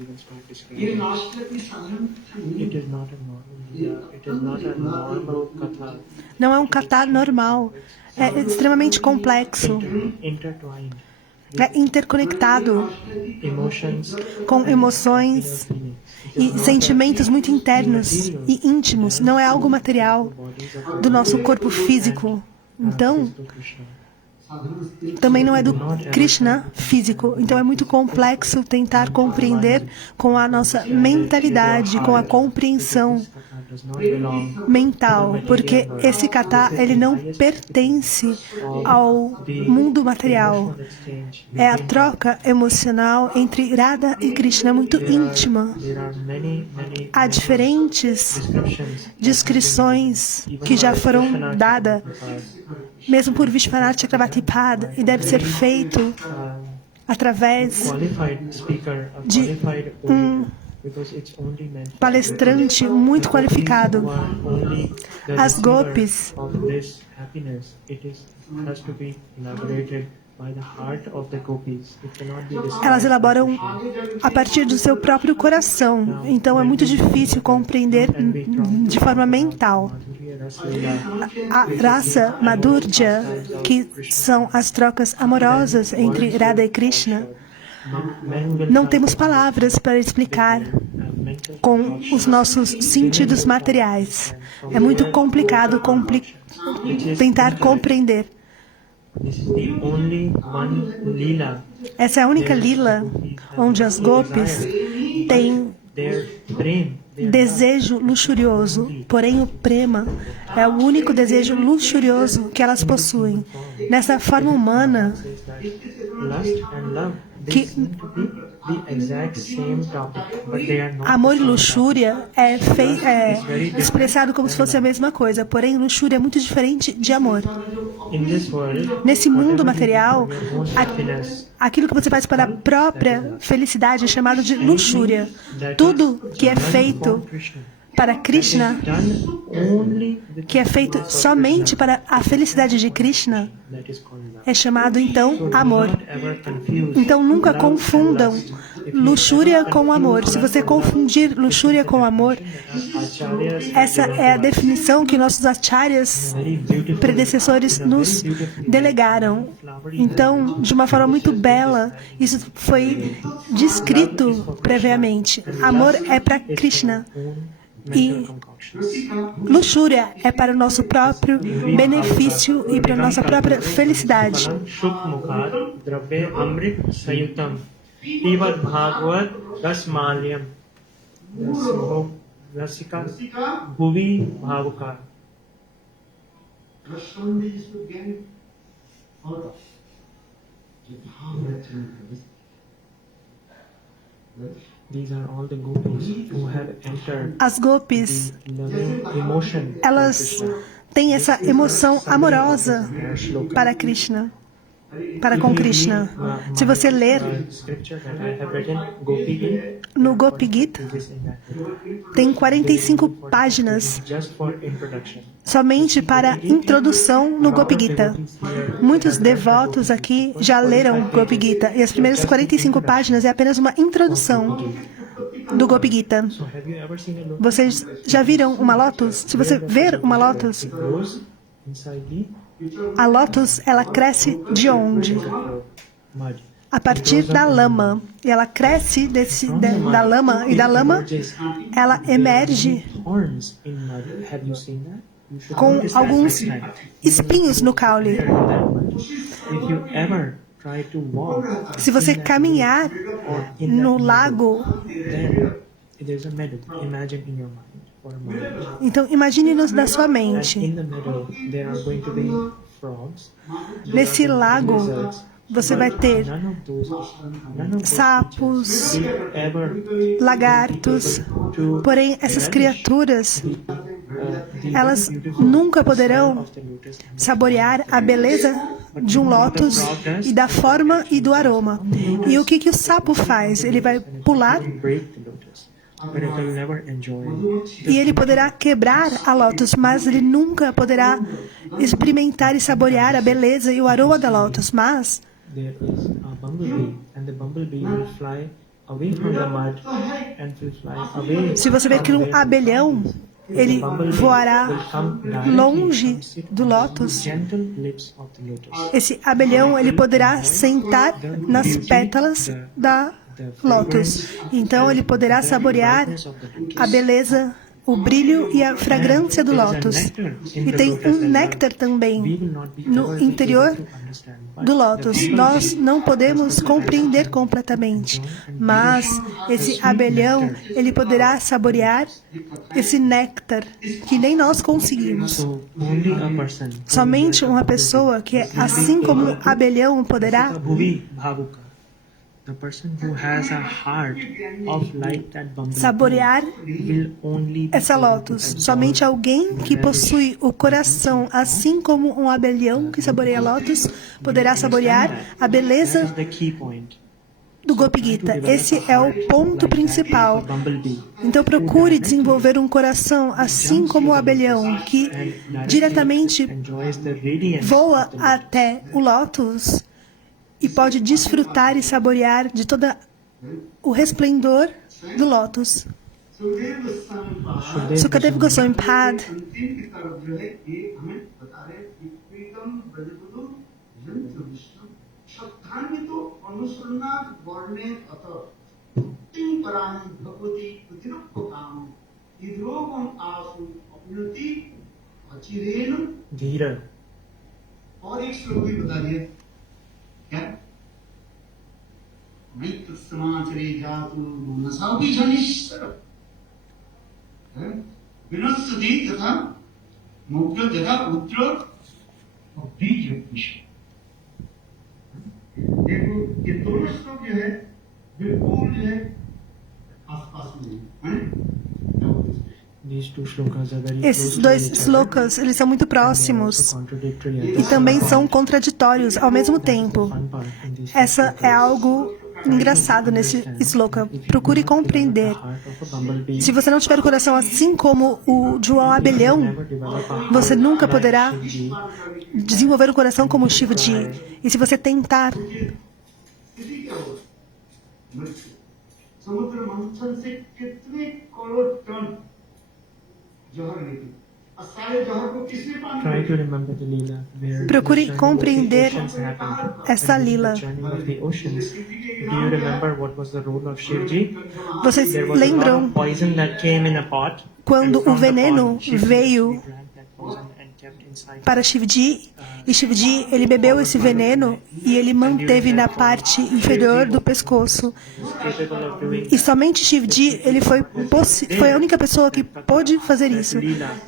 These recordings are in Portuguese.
even start describing. It is not a normal lila. It is not a normal katha. Não é um kata normal. É extremamente complexo. Intertwined É interconectado emotions com emoções e sentimentos muito internos e íntimos. Não é algo material do nosso corpo físico. Então, também não é do Krishna físico. Então é muito complexo tentar compreender com a nossa mentalidade, com a compreensão mental, porque esse kata ele não pertence ao mundo material. É a troca emocional entre Radha e Krishna, muito íntima. Há diferentes descrições que já foram dadas, mesmo por Vishwanath Chakravarti Pad, e deve ser feito através de um palestrante muito qualificado. As gopis, elas elaboram a partir do seu próprio coração. Então é muito difícil compreender de forma mental. A rasa Madhurya, que são as trocas amorosas entre Radha e Krishna, não temos palavras para explicar com os nossos sentidos materiais. É muito complicado tentar compreender. Essa é a única lila onde as gopis têm desejo luxurioso, porém o prema é o único desejo luxurioso que elas possuem. Nessa forma humana, que amor e luxúria é expressado como se fosse a mesma coisa, porém luxúria é muito diferente de amor. Nesse mundo material, aquilo que você faz para a própria felicidade é chamado de luxúria. Tudo que é feito para Krishna, que é feito somente para a felicidade de Krishna, é chamado então amor. Então nunca confundam luxúria com amor. Se você confundir luxúria com amor, essa é a definição que nossos acharyas predecessores nos delegaram. Então, de uma forma muito bela, isso foi descrito previamente. Amor é para Krishna. E luxúria é para o nosso próprio benefício e para a nossa própria felicidade. As gopis, elas têm essa emoção amorosa para Krishna, para com Krishna. Se você ler no Gopi Gita, tem 45 páginas somente para introdução no Gopi Gita. Muitos devotos aqui já leram Gopi Gita e as primeiras 45 páginas é apenas uma introdução do Gopi Gita. Vocês já viram uma lótus? Se você ver uma lótus, a lótus, ela cresce de onde? A partir da lama. E ela cresce da lama, e da lama ela emerge com alguns espinhos no caule. Se você caminhar no lago, então imagine-nos na sua mente. Nesse lago, você vai ter sapos, lagartos, porém essas criaturas, elas nunca poderão saborear a beleza de um lótus e da forma e do aroma. E o que o sapo faz? Ele vai pular e ele poderá quebrar a lótus, mas ele nunca poderá experimentar e saborear a beleza e o aroma da lótus. Mas away from the mud and will fly away. Se você ver que um abelhão, ele voará longe do lótus, esse abelhão ele poderá sentar nas pétalas da lótus. Então ele poderá saborear a beleza, o brilho e a fragrância do lótus. E tem um néctar também no interior do lótus. Nós não podemos compreender completamente, mas esse abelhão, ele poderá saborear esse néctar que nem nós conseguimos. Somente uma pessoa que, assim como o abelhão, poderá saborear essa lótus. Somente alguém que possui o coração, assim como um abelhão que saboreia lótus, poderá saborear a beleza do Gopi Gita. Esse é o ponto principal. Então procure desenvolver um coração assim como o abelhão, que diretamente voa até o lótus e pode desfrutar e saborear de todo o resplendor do lótus. Sukadeva Goswami Pad देखो ये दोनों श्लोक जो है बिल्कुल जो है आसपास में है Esses dois slokas, eles são muito próximos e também são contraditórios ao mesmo tempo. Essa é algo engraçado nesse sloka. Procure compreender. Se você não tiver o coração assim como o de um abelhão, você nunca poderá desenvolver o coração como o Shivaji. E se você tentar procure compreender essa lila. Vocês lembram quando o veneno veio para Shivji, e Shivji, ele bebeu esse veneno e ele manteve na parte inferior do pescoço. E somente Shivji, ele foi a única pessoa que pôde fazer isso.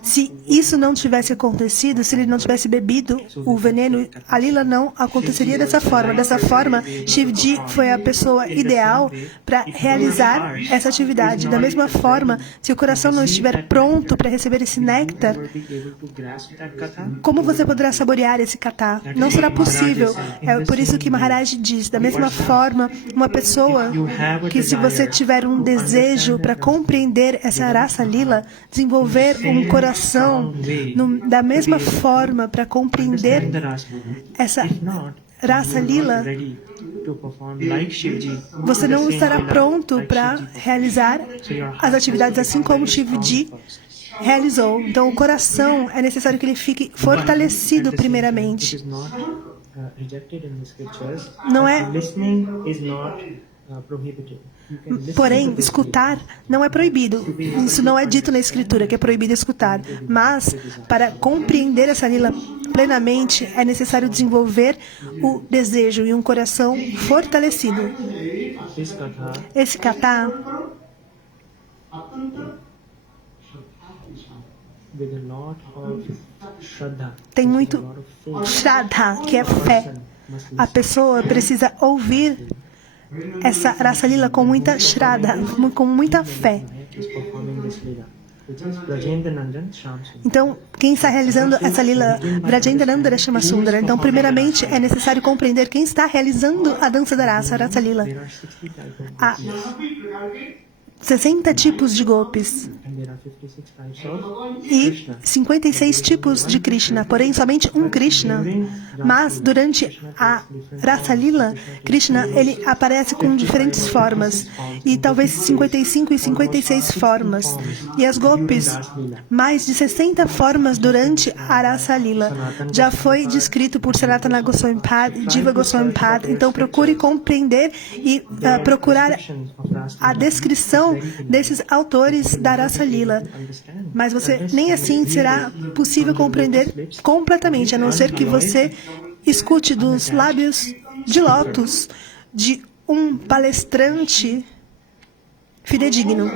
Se isso não tivesse acontecido, se ele não tivesse bebido o veneno, a lila não aconteceria dessa forma. Dessa forma, Shivji foi a pessoa ideal para realizar essa atividade. Da mesma forma, se o coração não estiver pronto para receber esse néctar, como você poderá saborear esse katha? Não será possível. É por isso que Maharaj diz, da mesma forma, uma pessoa que, se você tiver um desejo para compreender essa rasa lila, desenvolver um coração da mesma forma para compreender essa rasa lila, você não estará pronto para realizar as atividades assim como Shivji realizou. Então, o coração é necessário que ele fique fortalecido primeiramente. Não é... Porém, escutar não é proibido. Isso não é dito na Escritura, que é proibido escutar. Mas, para compreender essa lila plenamente, é necessário desenvolver o desejo e um coração fortalecido. Esse katha tem muito shraddha, que é fé. A pessoa precisa ouvir essa rasa lila com muita shraddha, com muita fé. Então, quem está realizando essa lila, Brajendanandara Shamasundara. Então, primeiramente, é necessário compreender quem está realizando a dança da rasa lila. Há 60 tipos de gopis and there are 56 types of e Krishna. 56 tipos de Krishna, porém somente um Krishna. Mas durante a Rasa Lila, Krishna ele aparece com diferentes formas, e talvez 55 e 56 formas. E as gopis, mais de 60 formas durante a Rasa Lila. Já foi descrito por Sanatana Goswami Pad, Jiva Goswami Pad. Então procure compreender e procurar a descrição desses autores da Rasa Lila. Mas você nem assim será possível compreender completamente, a não ser que você escute dos lábios de lótus de um palestrante fidedigno.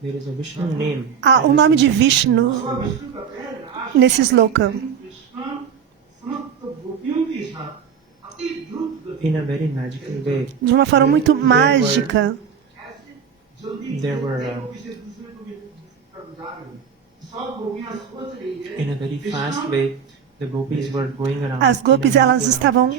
There is a Vishnu name. Há o nome de Vishnu nesse sloka. In a very magical way. De uma forma muito mágica. There were in a very fast way, the gopis were going around. As gopis elas estavam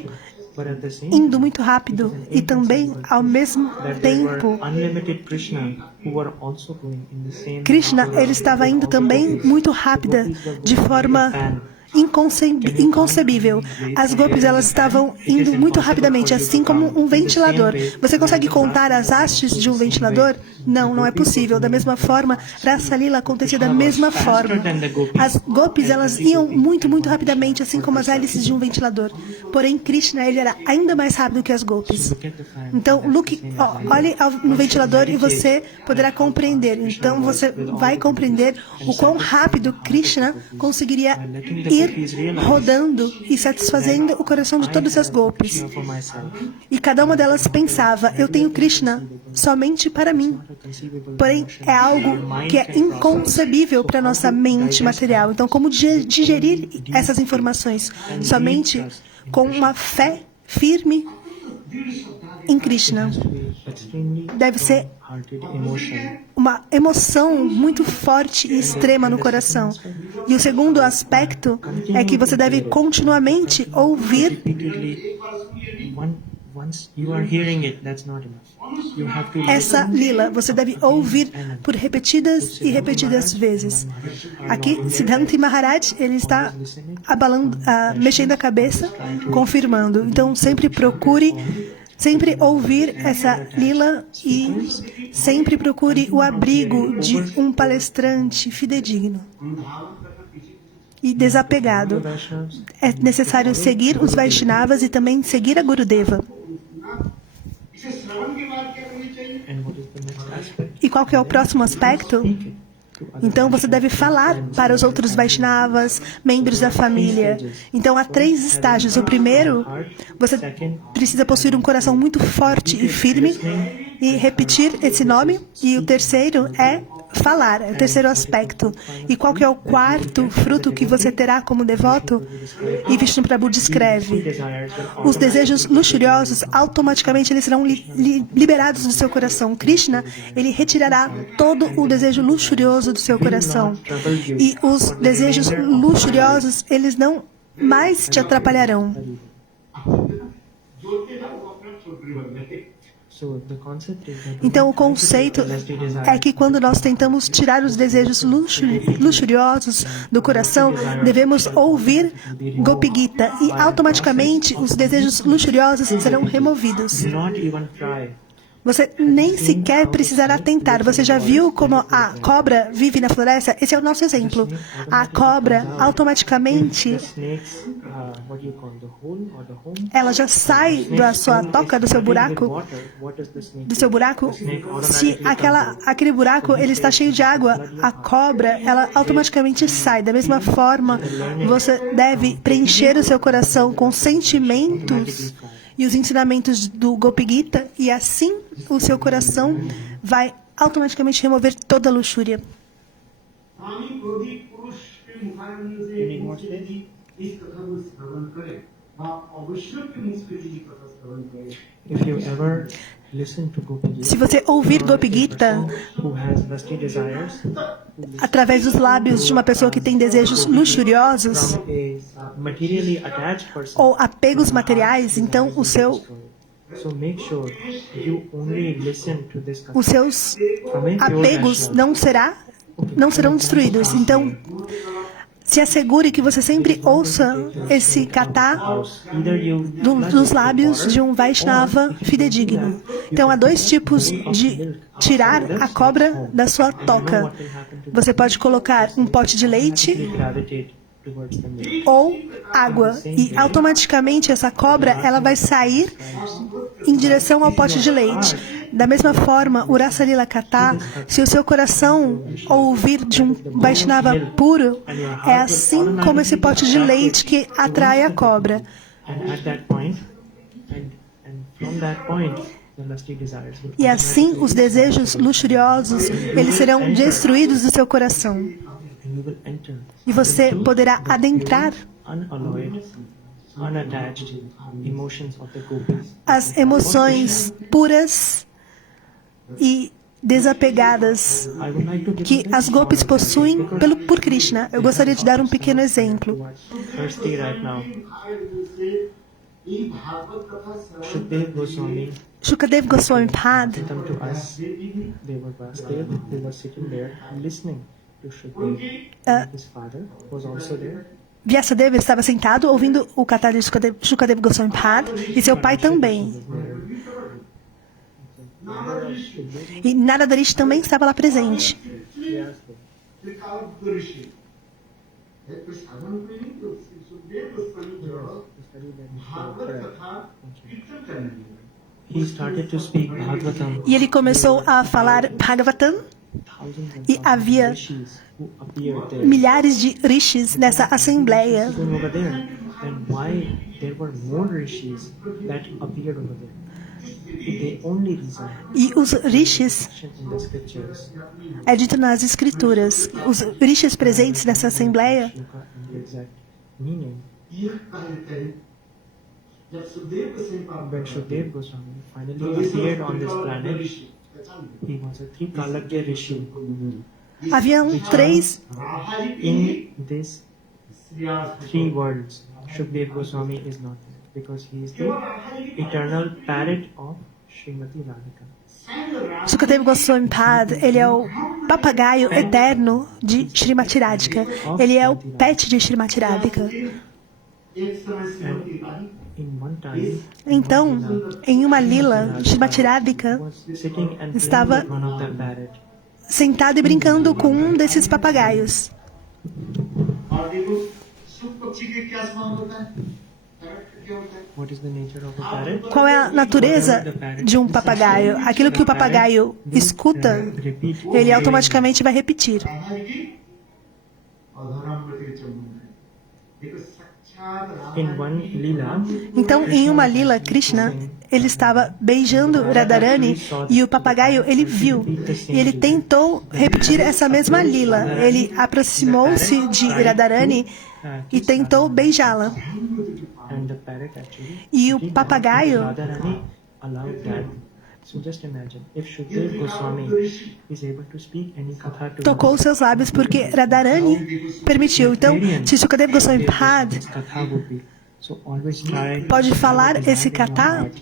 But at the same indo muito rápido e também ao mesmo tempo unlimited Krishna who were also going in the same Krishna ele estava indo também muito rápida, de forma inconcebível. As gopis elas estavam indo muito rapidamente, assim como um ventilador. Você consegue contar as hastes de um ventilador? Não, não é possível. Da mesma forma, Rasa Lila acontecia da mesma forma. As gopis elas iam muito, muito rapidamente, assim como as hélices de um ventilador. Porém, Krishna ele era ainda mais rápido que as gopis. Então, olhe no ventilador e você poderá compreender. Então, você vai compreender o quão rápido Krishna conseguiria ir rodando e satisfazendo o coração de todas as gopis. E cada uma delas pensava, eu tenho Krishna somente para mim. Porém, é algo que é inconcebível para a nossa mente material. Então, como digerir essas informações? Somente com uma fé firme em Krishna. Deve ser uma emoção muito forte e extrema no coração. E o segundo aspecto é que você deve continuamente ouvir. Essa lila, você deve ouvir por repetidas e repetidas vezes. Aqui, Siddhanta Maharaj, ele está mexendo a cabeça, confirmando. Então, sempre procure ouvir essa lila e sempre procure o abrigo de um palestrante fidedigno e desapegado. É necessário seguir os Vaishnavas e também seguir a Gurudeva. E qual que é o próximo aspecto? Então você deve falar para os outros Vaishnavas, membros da família. Então há 3 estágios. O primeiro, você precisa possuir um coração muito forte e firme e repetir esse nome. E o terceiro é falar, é o terceiro aspecto. E qual que é o quarto fruto que você terá como devoto? E Vishnu Prabhu descreve: os desejos luxuriosos, automaticamente eles serão liberados do seu coração. Krishna, ele retirará todo o desejo luxurioso do seu coração. E os desejos luxuriosos, eles não mais te atrapalharão. Então, o conceito é que quando nós tentamos tirar os desejos luxuriosos do coração, devemos ouvir Gopi Gita e automaticamente os desejos luxuriosos serão removidos. Você nem sequer precisará tentar. Você já viu como a cobra vive na floresta? Esse é o nosso exemplo. A cobra, automaticamente, ela já sai da sua toca, do seu buraco. Se aquele buraco ele está cheio de água, a cobra, ela automaticamente sai. Da mesma forma, você deve preencher o seu coração com sentimentos e os ensinamentos do Gopi Gita, e assim o seu coração vai automaticamente remover toda a luxúria. Se você ouvir Gopi Gita através dos lábios de uma pessoa que tem desejos luxuriosos ou apegos materiais, então o seu So make sure you only listen to this Os katha seus from a pure apegos Vaishnava. não serão destruídos. Então, se assegure que você sempre ouça esse katha Either you dos lábios de um Vaishnava fidedigno. Então, há dois tipos de tirar a cobra da sua toca. Você pode colocar um pote de leite gravitate towards the milk. ou água. E automaticamente essa cobra ela vai sair em direção ao pote de leite. Da mesma forma, o Rasa Lila Katha, se o seu coração ouvir de um Vaishnava puro, é assim como esse pote de leite que atrai a cobra. And at that point, and from that point, the lusty desires will E assim os desejos luxuriosos, eles serão destruídos do seu coração. and you will enter E você poderá adentrar unalloyed, unattached emotions of the gopis. as emoções puras e desapegadas I would like to give que as gopis possuem por Krishna. Eu gostaria de dar um pequeno exemplo. thirsty right now. Shukdev Goswami Shukadev Goswami Pad, come to us. They were Vasudev, who was sitting there listening to Shukdev. His father was also there. Vyasadeva estava sentado ouvindo o katha de Shukadev Goswami Pad e seu pai também. E Narada Rishi também estava lá presente. He started to speak Bhagavatam. E ele começou a falar Bhagavatam Thousands and e havia rishis who appeared there. milhares de rishis nessa assembleia. Going over there. And why there were more rishis that appeared over there? The only reason E os rishis, in the scriptures, é dito nas escrituras, os rishis presentes nessa assembleia, and the exact meaning, when Shukdev Goswami finally appeared on this planet, he was a Trikalagya Rishi. haviam três In these three worlds, Shukdev Goswami is not there because he is the eternal parrot of Srimati Radhika. Shukadev Goswami Pad, ele é o papagaio eterno de Srimati Radhika. Ele é o pet de Srimati Radhika. In one time, Então, em uma lila, Srimati Radhika was sitting and Estava- playing with one of the parrot. sentado e brincando com um desses papagaios. What is the nature of a parrot? Qual é a natureza de um papagaio? Aquilo que o papagaio escuta, Repeat. ele automaticamente vai repetir. In one lila, Então, em uma lila, Krishna, ele estava beijando Radharani e o papagaio, ele viu. E ele tentou repetir essa mesma lila. Ele aproximou-se de Radharani e tentou beijá-la. and the parrot actually E o papagaio Radharani allowed that. So just imagine if Shukdev Goswami is able to speak any katha to tocou seus lábios porque Radharani permitiu. Então, se Shukadev Goswami Pad this katha would be. So always try pode falar esse in your katha, heart.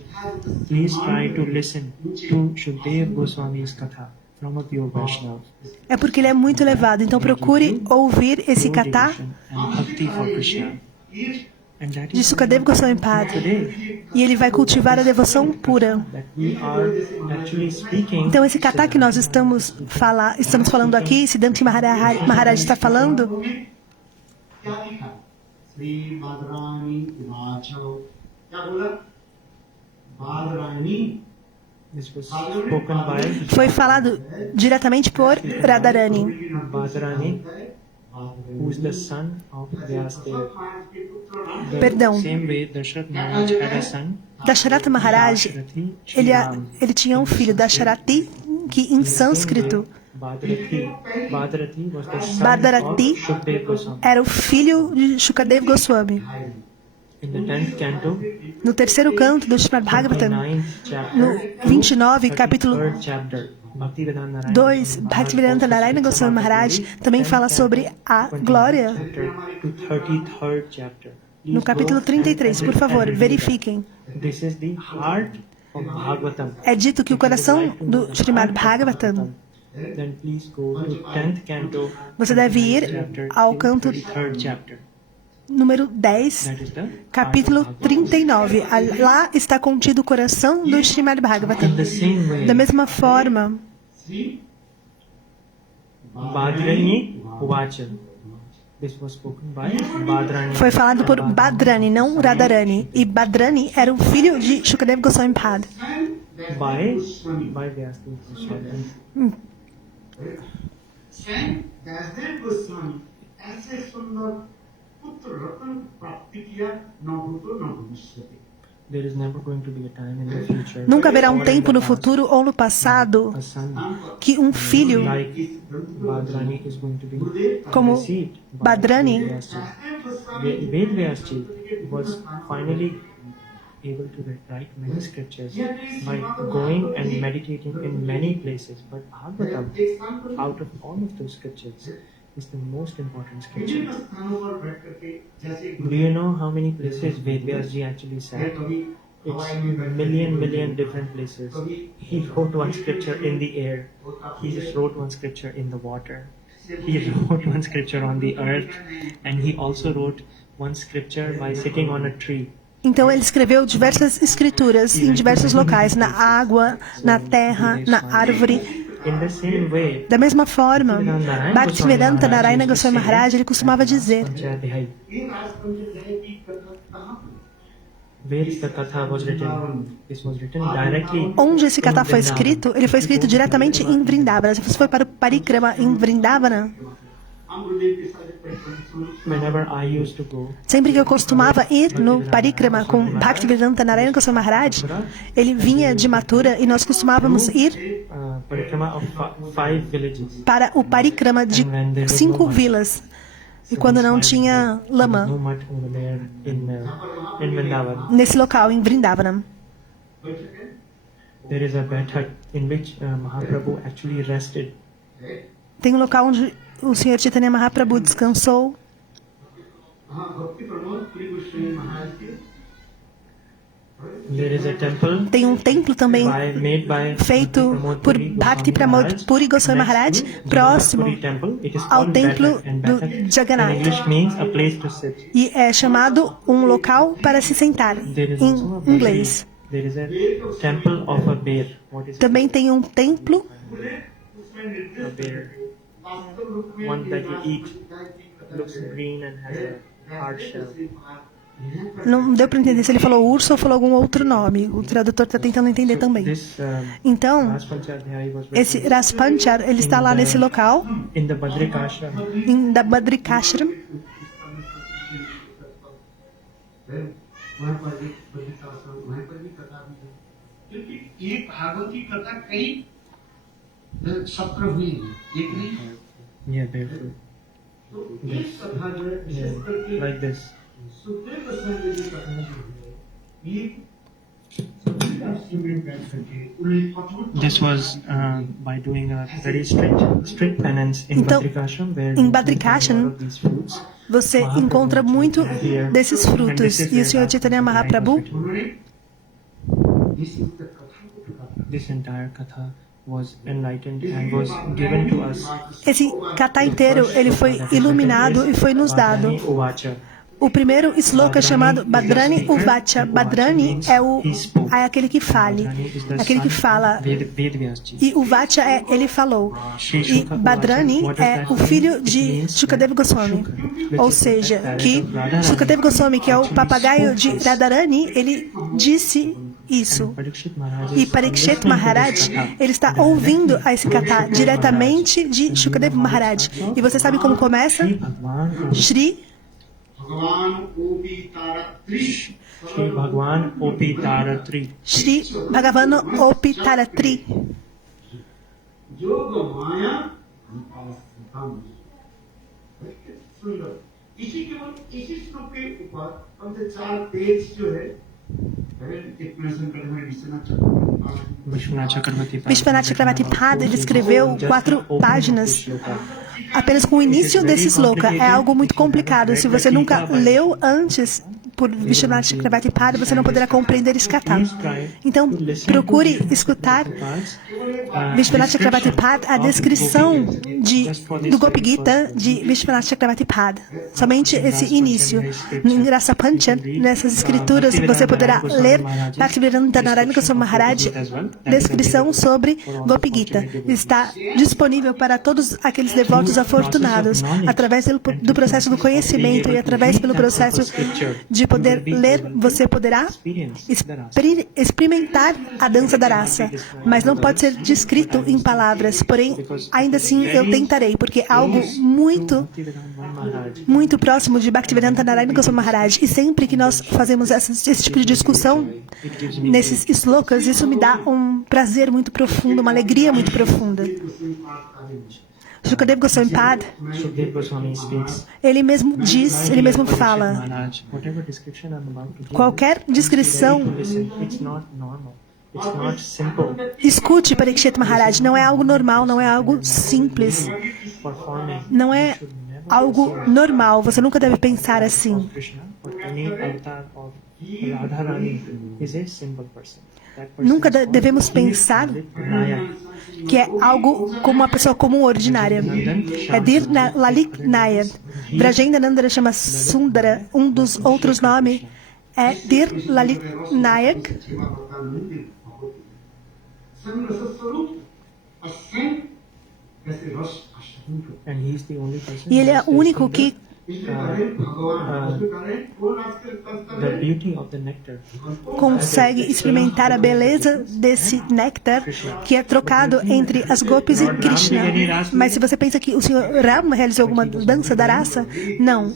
Please try to listen to Shukdev Goswami's katha from a pure Vaishnava. é porque ele é muito elevado. Então, procure ouvir esse Pure katha devotion and bhakti for Krishna. And that de is Shukadev Goswami Pad. today E ele vai cultivar a devoção pura. that we are actually speaking. Então, esse katha que nós estamos falando aqui, Siddhanta Maharaj está falando, Shri बादरानी हिमाचल क्या बोला बादरानी This was spoken by foi falado diretamente por Radharani. Badarani, who is the son of Vyasadeva. The Perdão. same way Dasharath Maharaj had a son, Dasharatha Maharaj, Dasharathi ele Shri tinha um filho, Dasharati, que em sânscrito, Bhadarati was the son Bhadarati of Shukdev Goswami. era o filho de Shukadev Goswami. In the 10th canto, No terceiro canto do Srimad Bhagavatam, 29th chapter, no 29, capítulo 33rd chapter, Bhaktivedanta Narayana 2, Bhaktivedanta Narayana Goswami Maharaj também fala sobre a glória. to 33rd chapter. No capítulo 33, por favor, verifiquem. This is the heart of Bhagavatam, é dito que o coração do Srimad Bhagavatam, then please go to 10th canto, você deve ir chapter, ao canto 33rd chapter. número 10, That is the capítulo 39. Lá está contido o coração do Srimad Bhagavatam. In the same way, Da mesma forma, Sri Badrani Uvacha. This was spoken by Badrani. foi falado por Badrani, não Radharani. E Badrani era o filho de Shukadeva Goswami Pad. By Vyasdev Goswami. स्वयं व्यासदेव गोस्वामी ऐसे सुंदर पुत्र रत्न प्राप्ति किया न भूतो न भविष्यति. There is never going to be a time in the future. Nunca haverá um tempo no futuro ou no passado A son que um filho like Badrani is going to be como received by Badrani Ved Vyasji was finally able to write many scriptures by going and meditating in many places. But Bhagavatam, out of all of those scriptures, is the most important scripture. विभिन्न स्थानों पर बैठ करके जैसे Do you know how many places Ved Vyasji actually said? कभी It's million different places. He wrote one scripture in the air. He just wrote one scripture in the water. He wrote one scripture on the earth. And he also wrote one scripture by sitting on a tree. Então ele escreveu diversas escrituras em diversos locais, na água, na terra, na árvore. In the same way, Da mesma forma, Bhaktivedanta Narayana Goswami Maharaj, ele costumava dizer, Panchadhyay, ये राजपंचायत की कथा कहाँ पर where the katha was written. This was written directly. onde esse kata foi escrito, ele foi escrito diretamente em Vrindavana. Se você for para o Parikrama em Vrindavana, हम गुरुदेव के साथ परिश्रम Whenever I used to go, sempre que eu costumava ir no Parikrama com Bhaktivedanta Narayana Goswami Maharaj, ele vinha de Mathura e nós costumávamos ir parikrama of 5 villages. para o Parikrama de 5 vilas. E quando não tinha lama, No mud over there in Vrindavan. nesse local, em Vrindavana. There is a bed hut in which Mahaprabhu actually rested. Tem um local onde o Sr. Chaitanya Mahaprabhu descansou. हाँ भक्ति प्रमोद पुरी गोस्वामी महाराज के There is a temple Tem um templo também made by feito por Bhakti Pramod Puri Goswami Maharaj, próximo ao templo do In Jagannath. English means a place to sit. E é chamado um local para se sentar, There is em also a inglês. There is a temple of a bear. What is Também tem um templo, a bear? One that you eat. Looks green and has a hard shell. não deu para entender se ele falou urso ou falou algum outro nome. O tradutor está tentando entender também. This Então, Ras Panchadhyay was esse Raspanchar, ele está lá nesse local, in the Badrikashram. em da Badrikashram. वहाँ पर एक बद्रिकाश्रम वहाँ पर भी कथा भी है क्योंकि एक भागवत की कथा कई सत्र हुई है एक नहीं Yeah, barefoot. तो एक कथा जो है विशेष करके Like this. सुखदेव गोस्वामी जी की कथा जो है ये सभी राष्ट्रीय बैठ करके उन्हें अद्भुत This was by doing a very strict penance in Então, Badrikashram, where em you Badrikashram, eat all of these fruits. Você encontra muito desses frutos. E o Sr. Chaitanya Mahaprabhu, उन्होंने this is the कथा This entire katha was enlightened and was given to us. esse kata inteiro, ele foi iluminado e foi nos dado. Badrani Uvacha. O primeiro sloka é chamado Badrani Uvacha. Badrani é aquele que fale, aquele que fala. Ved Vyasji. E Uvacha é ele falou. E Badrani é o filho de Shukadeva Goswami. Ou seja, que Shukadeva Goswami, que é o papagaio de Radharani, ele disse isso. E Parikshit Maharaj, ele está ouvindo esse kata diretamente de Shukadeva Maharaj. E você sabe como começa? Shri भगवान ओपी तारात्री Shri Bhagwan Opi Taratri. Shri Bhagavano Opi Taratri. योग माया सुंदर इसी केवल इसी श्लोक के ऊपर कम से 4 पेज जो है एक्सप्लेनेशन करने में Vishwanath Chakravarti. Vishwanath Chakravarti Pad, ele escreveu 4 páginas apenas com o início desse sloka. É algo muito complicado. Se você nunca leu antes, por Vishwanath Chakravarti Pad, você não poderá compreender esse kata. Então, procure escutar Vishwanath Chakravarti Pad, a descrição do Gopi Gita de Vishwanath Chakravarti Pad. Somente esse início. Em Rasa Pancha, nessas escrituras, você poderá ler Bhaktivedanta Narayana Goswami Maharaj, descrição sobre Gopi Gita. Está disponível para todos aqueles devotos afortunados, através do processo do conhecimento e através pelo processo de poder ler, você poderá experimentar a dança da raça, mas não pode ser descrito em palavras. Porém, ainda assim eu tentarei, porque é algo muito próximo de Bhaktivedanta Narayana Goswami Maharaj. E sempre que nós fazemos esse tipo de discussão nesses slokas, isso me dá um prazer muito profundo, uma alegria muito profunda. Shukadeva Goswami Pad, ele mesmo diz, ele mesmo fala, qualquer descrição, escute Parikshit Maharaj, não é algo normal, não é algo simples, não é algo normal, você nunca deve pensar assim. Nunca devemos pensar que é algo como uma pessoa comum, ordinária. É Dir Lalik Nayar. Brajendanandara chama Sundara. Um dos outros nomes é Dir Lalik Nayak. E ele é o único que consegue experimentar a beleza desse néctar que é trocado entre as gopis e Krishna. Mas se você pensa que o Senhor Ram realizou alguma dança da raça, não.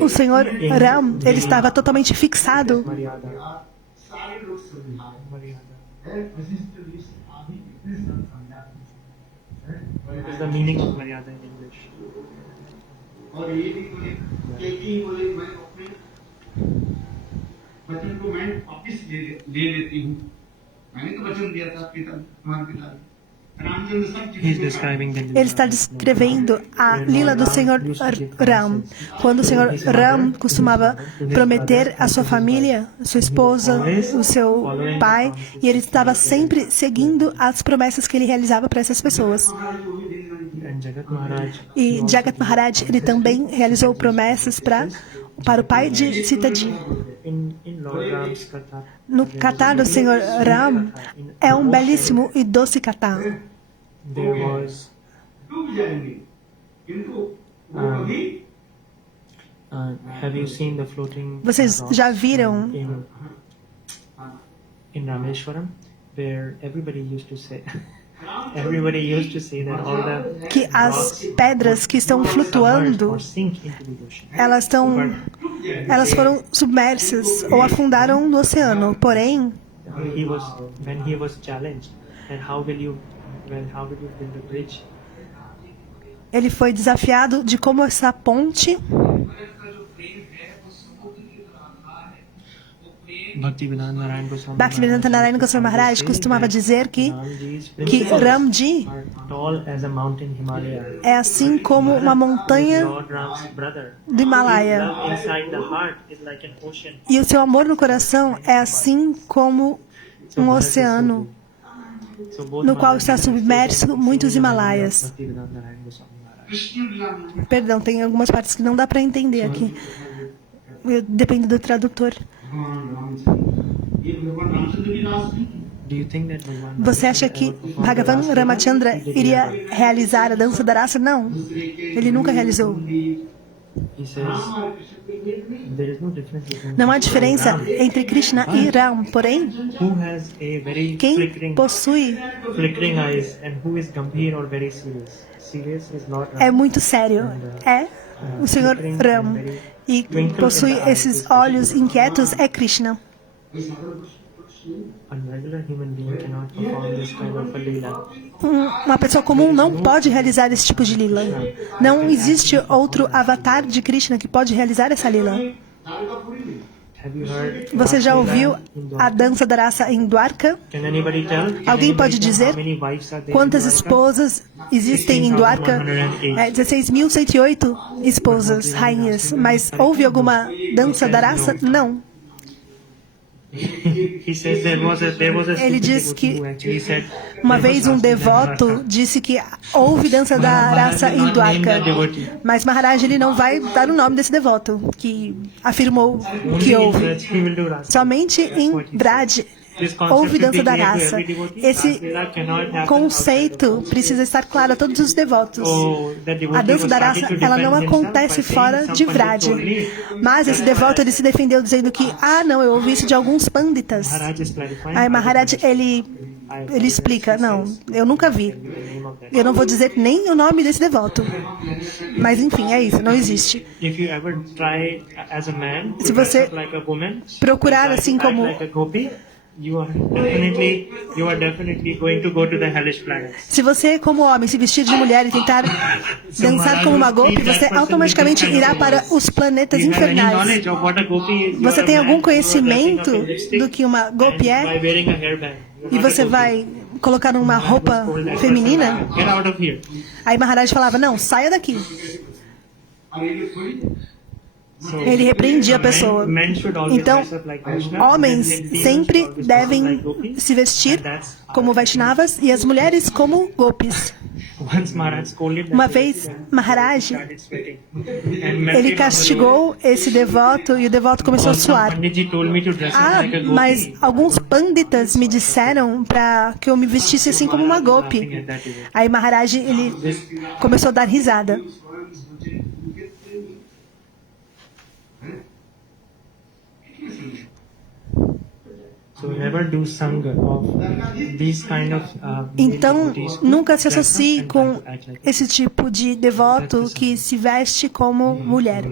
O Senhor Ram, ele estava totalmente fixado. What is the meaning of Maryada in English? और ये भी बोले बोले मैं अपने वचन को मैं वापिस ले लेती हूँ. मैंने तो वचन दिया था पिता तुम्हारे पिता. Ele está descrevendo a lila do Senhor Ram. Quando o Senhor Ram costumava prometer a sua família, sua esposa, o seu pai, e ele estava sempre seguindo as promessas que ele realizava para essas pessoas. E Jagat Maharaj, ele também realizou promessas para o pai de Sitaji. No kata do Senhor Ram, é um belíssimo e doce kata. Vocês já viram in Rameshwaram, where everybody used to say that all the que as pedras que estão flutuando, elas foram submersas ou afundaram no oceano. Porém, when he was challenged, and how will you build a bridge? Ele foi desafiado de como essa ponte. Bhaktivedanta Narayana Goswami Maharaj costumava dizer que Ramji é assim como uma montanha do Himalaia. E o seu amor no coração é assim como um oceano no qual está submerso muitos Himalaias. Perdão, tem algumas partes que não dá para entender aqui. Depende do tradutor. Você acha que Bhagavan Ramachandra iria realizar a dança da raça? Não. Ele nunca realizou. Não há diferença entre Krishna e Ram, porém, quem possui é muito sério. É o Senhor Ram. E possui esses olhos inquietos é Krishna. Uma pessoa comum não pode realizar esse tipo de lila. Não existe outro avatar de Krishna que pode realizar essa lila. Have you heard Você já Rasa ouviu Leela in Dwarka? a dança da raça em Dwarka? Can anybody tell? Can Alguém pode anybody tell dizer how many wives are there in quantas Dwarka? esposas existem em Dwarka? 16,108. 16.108 esposas, rainhas. Mas houve alguma dança da raça? Não. He says there was a Ele stupid diz devotee que who actually said uma there vez was um Rasa Leela in devoto Dwarka. disse que houve dança da raça em Dwarka. Mas Maharaj ele não vai dar o nome desse devoto que afirmou que Only in houve. Braj he will do Rasa. Somente em Braj This concept houve should dança be da clear to raça. every devotee. Esse Rasa Leela cannot happen conceito outside of precisa estar claro a todos os devotos. Oh, that devotee A dança was da starting raça to ela não defend himself acontece by saying fora some de pandit Vraj. told me. Mas esse devoto ele se defendeu dizendo que não, eu ouvi isso de alguns panditas. Maharaj is clarifying. Aí Maharaj ele explica, não, eu nunca vi. Eu não vou dizer nem o nome desse devoto. Mas enfim, é isso, não existe. If you ever try as a man to Se dress você up like a woman, procurar try to assim act como like a gopi, you are definitely going to go to the hellish planet. se você, como homem, se vestir de mulher e tentar dançar como uma golpe, você automaticamente irá para os planetas Do you have any infernais. knowledge of what a gopi is? Você You tem are a algum man, you are dressing conhecimento up in lipstick do que uma golpe and é? by wearing a hairband. You're E not a você gopi. vai colocar uma roupa feminina? Get out of here. Aí Maharaj falava, não, saia daqui. So, Ele repreendia a pessoa. men should always Então, dress up like Vaishnavas, homens and females sempre should always dress up devem like gopis. se vestir And that's como Vaishnavas e as mulheres como gopis. Once Maharaj scolded that Uma devotee, vez, then Maharaj, started sweating. And met ele him on the castigou esse devoto e o devoto começou a road. suar. Panditji told me to dress up like a gopi. Mas alguns panditas me disseram para que eu me vestisse assim como uma gopi. Laughing at that devotee. Aí Maharaj, ele começou a dar risada. So never do sangha of these kind of Então, devotees who nunca se dress up associe and com try to act like esse tipo de devoto que se veste como mulher.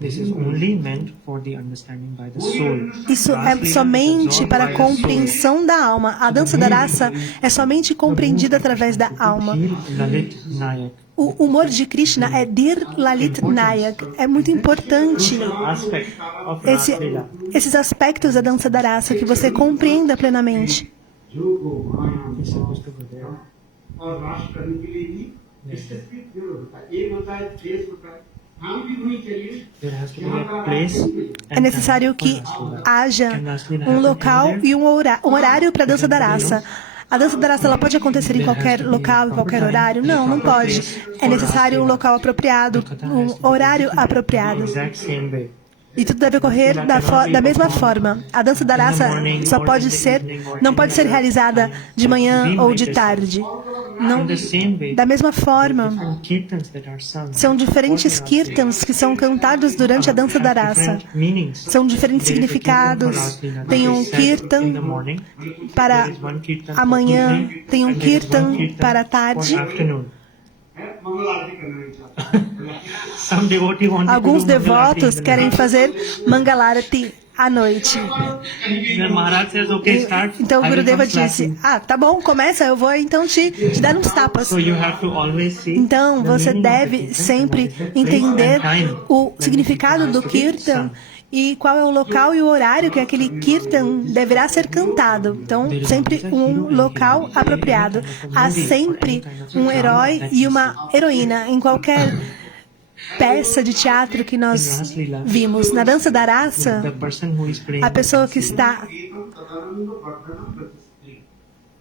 This is only meant for the understanding by the soul. Isso é Rasa Leela is somente absorbed para a by the soul. compreensão da alma. A dança da raça é somente compreendida através da alma. Dhir Lalit Nayak. O humor de Krishna é Dhir Lalit Nayak. É muito importante Aspect of Rasa Leela. esses aspectos da dança da raça que você compreenda plenamente. He's supposed to go there. और राष्ट्र करने के लिए ही स्पेसिफिक जरूर होता है एक होता है देश होता है हम भी वही चाहिए There has to be a place É necessário que haja um local e um horário para a dança da raça. A dança da raça ela pode acontecer em qualquer local, em qualquer horário? Não, não pode. É necessário um local apropriado, um horário apropriado. exact same way. E tudo deve ocorrer da mesma forma. A dança da raça não pode ser realizada de manhã ou de tarde. Não, In the same way, da mesma forma, different kirtans that are sung são diferentes kirtans que são cantados durante a dança da raça. different meanings. São diferentes There is a kirtan for significados. Rasa Leela. Tem um It is said in the kirtan morning. para There is one kirtan for amanhã, evening, tem um and there is one kirtan kirtan para a for tarde. afternoon. मंगल आरती करना नहीं चाहता Some devotee wanted Alguns to do Mangalarti devotos in the querem night. fazer Mangalarati à noite. Then Maharaj says, okay, start. Então o I will Gurudeva come slap disse, you. tá bom, começa, eu vou então te dar uns tapas. So you have to always see Então the você meaning of the deve kirtan, sempre what is the place entender and time o when significado it do has to be kirtan sung. e qual é o local e o horário que aquele kirtan deverá ser cantado. Então, sempre um local apropriado. Há sempre um herói e uma heroína em qualquer peça de teatro que nós vimos. Na dança da raça, The person who is praying a pessoa que está एवं तदानंद वर्धनम प्रतिष्ठित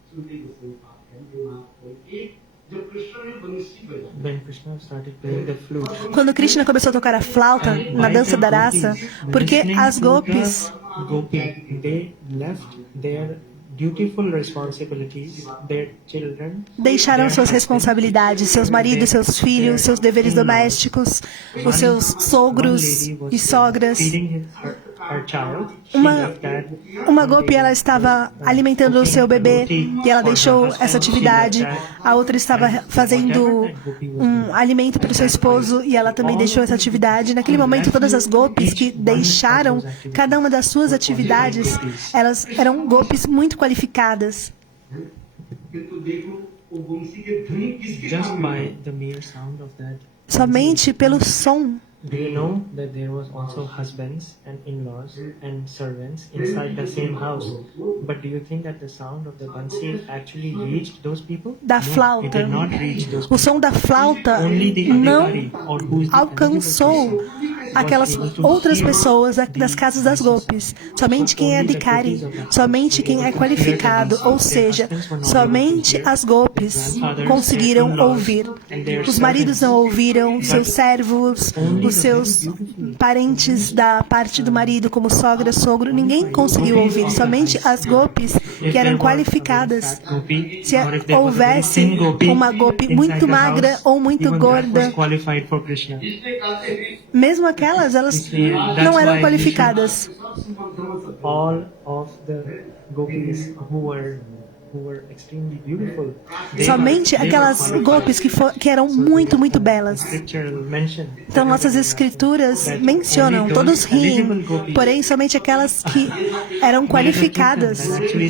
सुनते गोस्वामी पाठ करेंगे वहाँ कोई जब कृष्ण ने बंसी बजाई when Krishna started playing the flute. quando Krishna começou a tocar a flauta na dança da raça, porque as gopis Gopi, they left their dutiful responsibilities, their children, deixaram suas responsabilidades, seus maridos, seus filhos, seus deveres domésticos, os seus sogros e sogras. feeding her child. She Uma, left that. uma gopi, ela estava alimentando o seu bebê e ela deixou essa atividade. A outra estava fazendo um alimento para o seu esposo e ela também deixou essa atividade. Naquele momento, todas as gopis que deixaram cada uma das suas atividades, elas eram gopis muito qualificadas. किंतु देखो वो बंसी के ध्वनि किसके Just काम में by the mere sound of that, Somente pelo som Do you know that there was also husbands and in-laws and servants inside the same house? But do you think that the sound of the bansi actually reached those people? Da No, it flauta. did not reach those O people. som da flauta Only the não adhikari or who is the alcançou eligible person aquelas was able to outras hear pessoas the das casas das voices. golpes. Somente quem é adhikari, somente quem é qualificado, ou seja, somente as golpes conseguiram ouvir. Os maridos não ouviram, seus servos, os seus parentes da parte do marido, como sogra, sogro, ninguém conseguiu ouvir. Somente as golpes que eram qualificadas. Se houvesse uma golpe muito magra ou muito gorda, mesmo aquelas, elas não eram qualificadas. All of the gopis who were extremely beautiful. Somente aquelas golpes que eram muito, muito belas. Então, nossas escrituras mencionam, todos riem, porém, somente aquelas que eram qualificadas.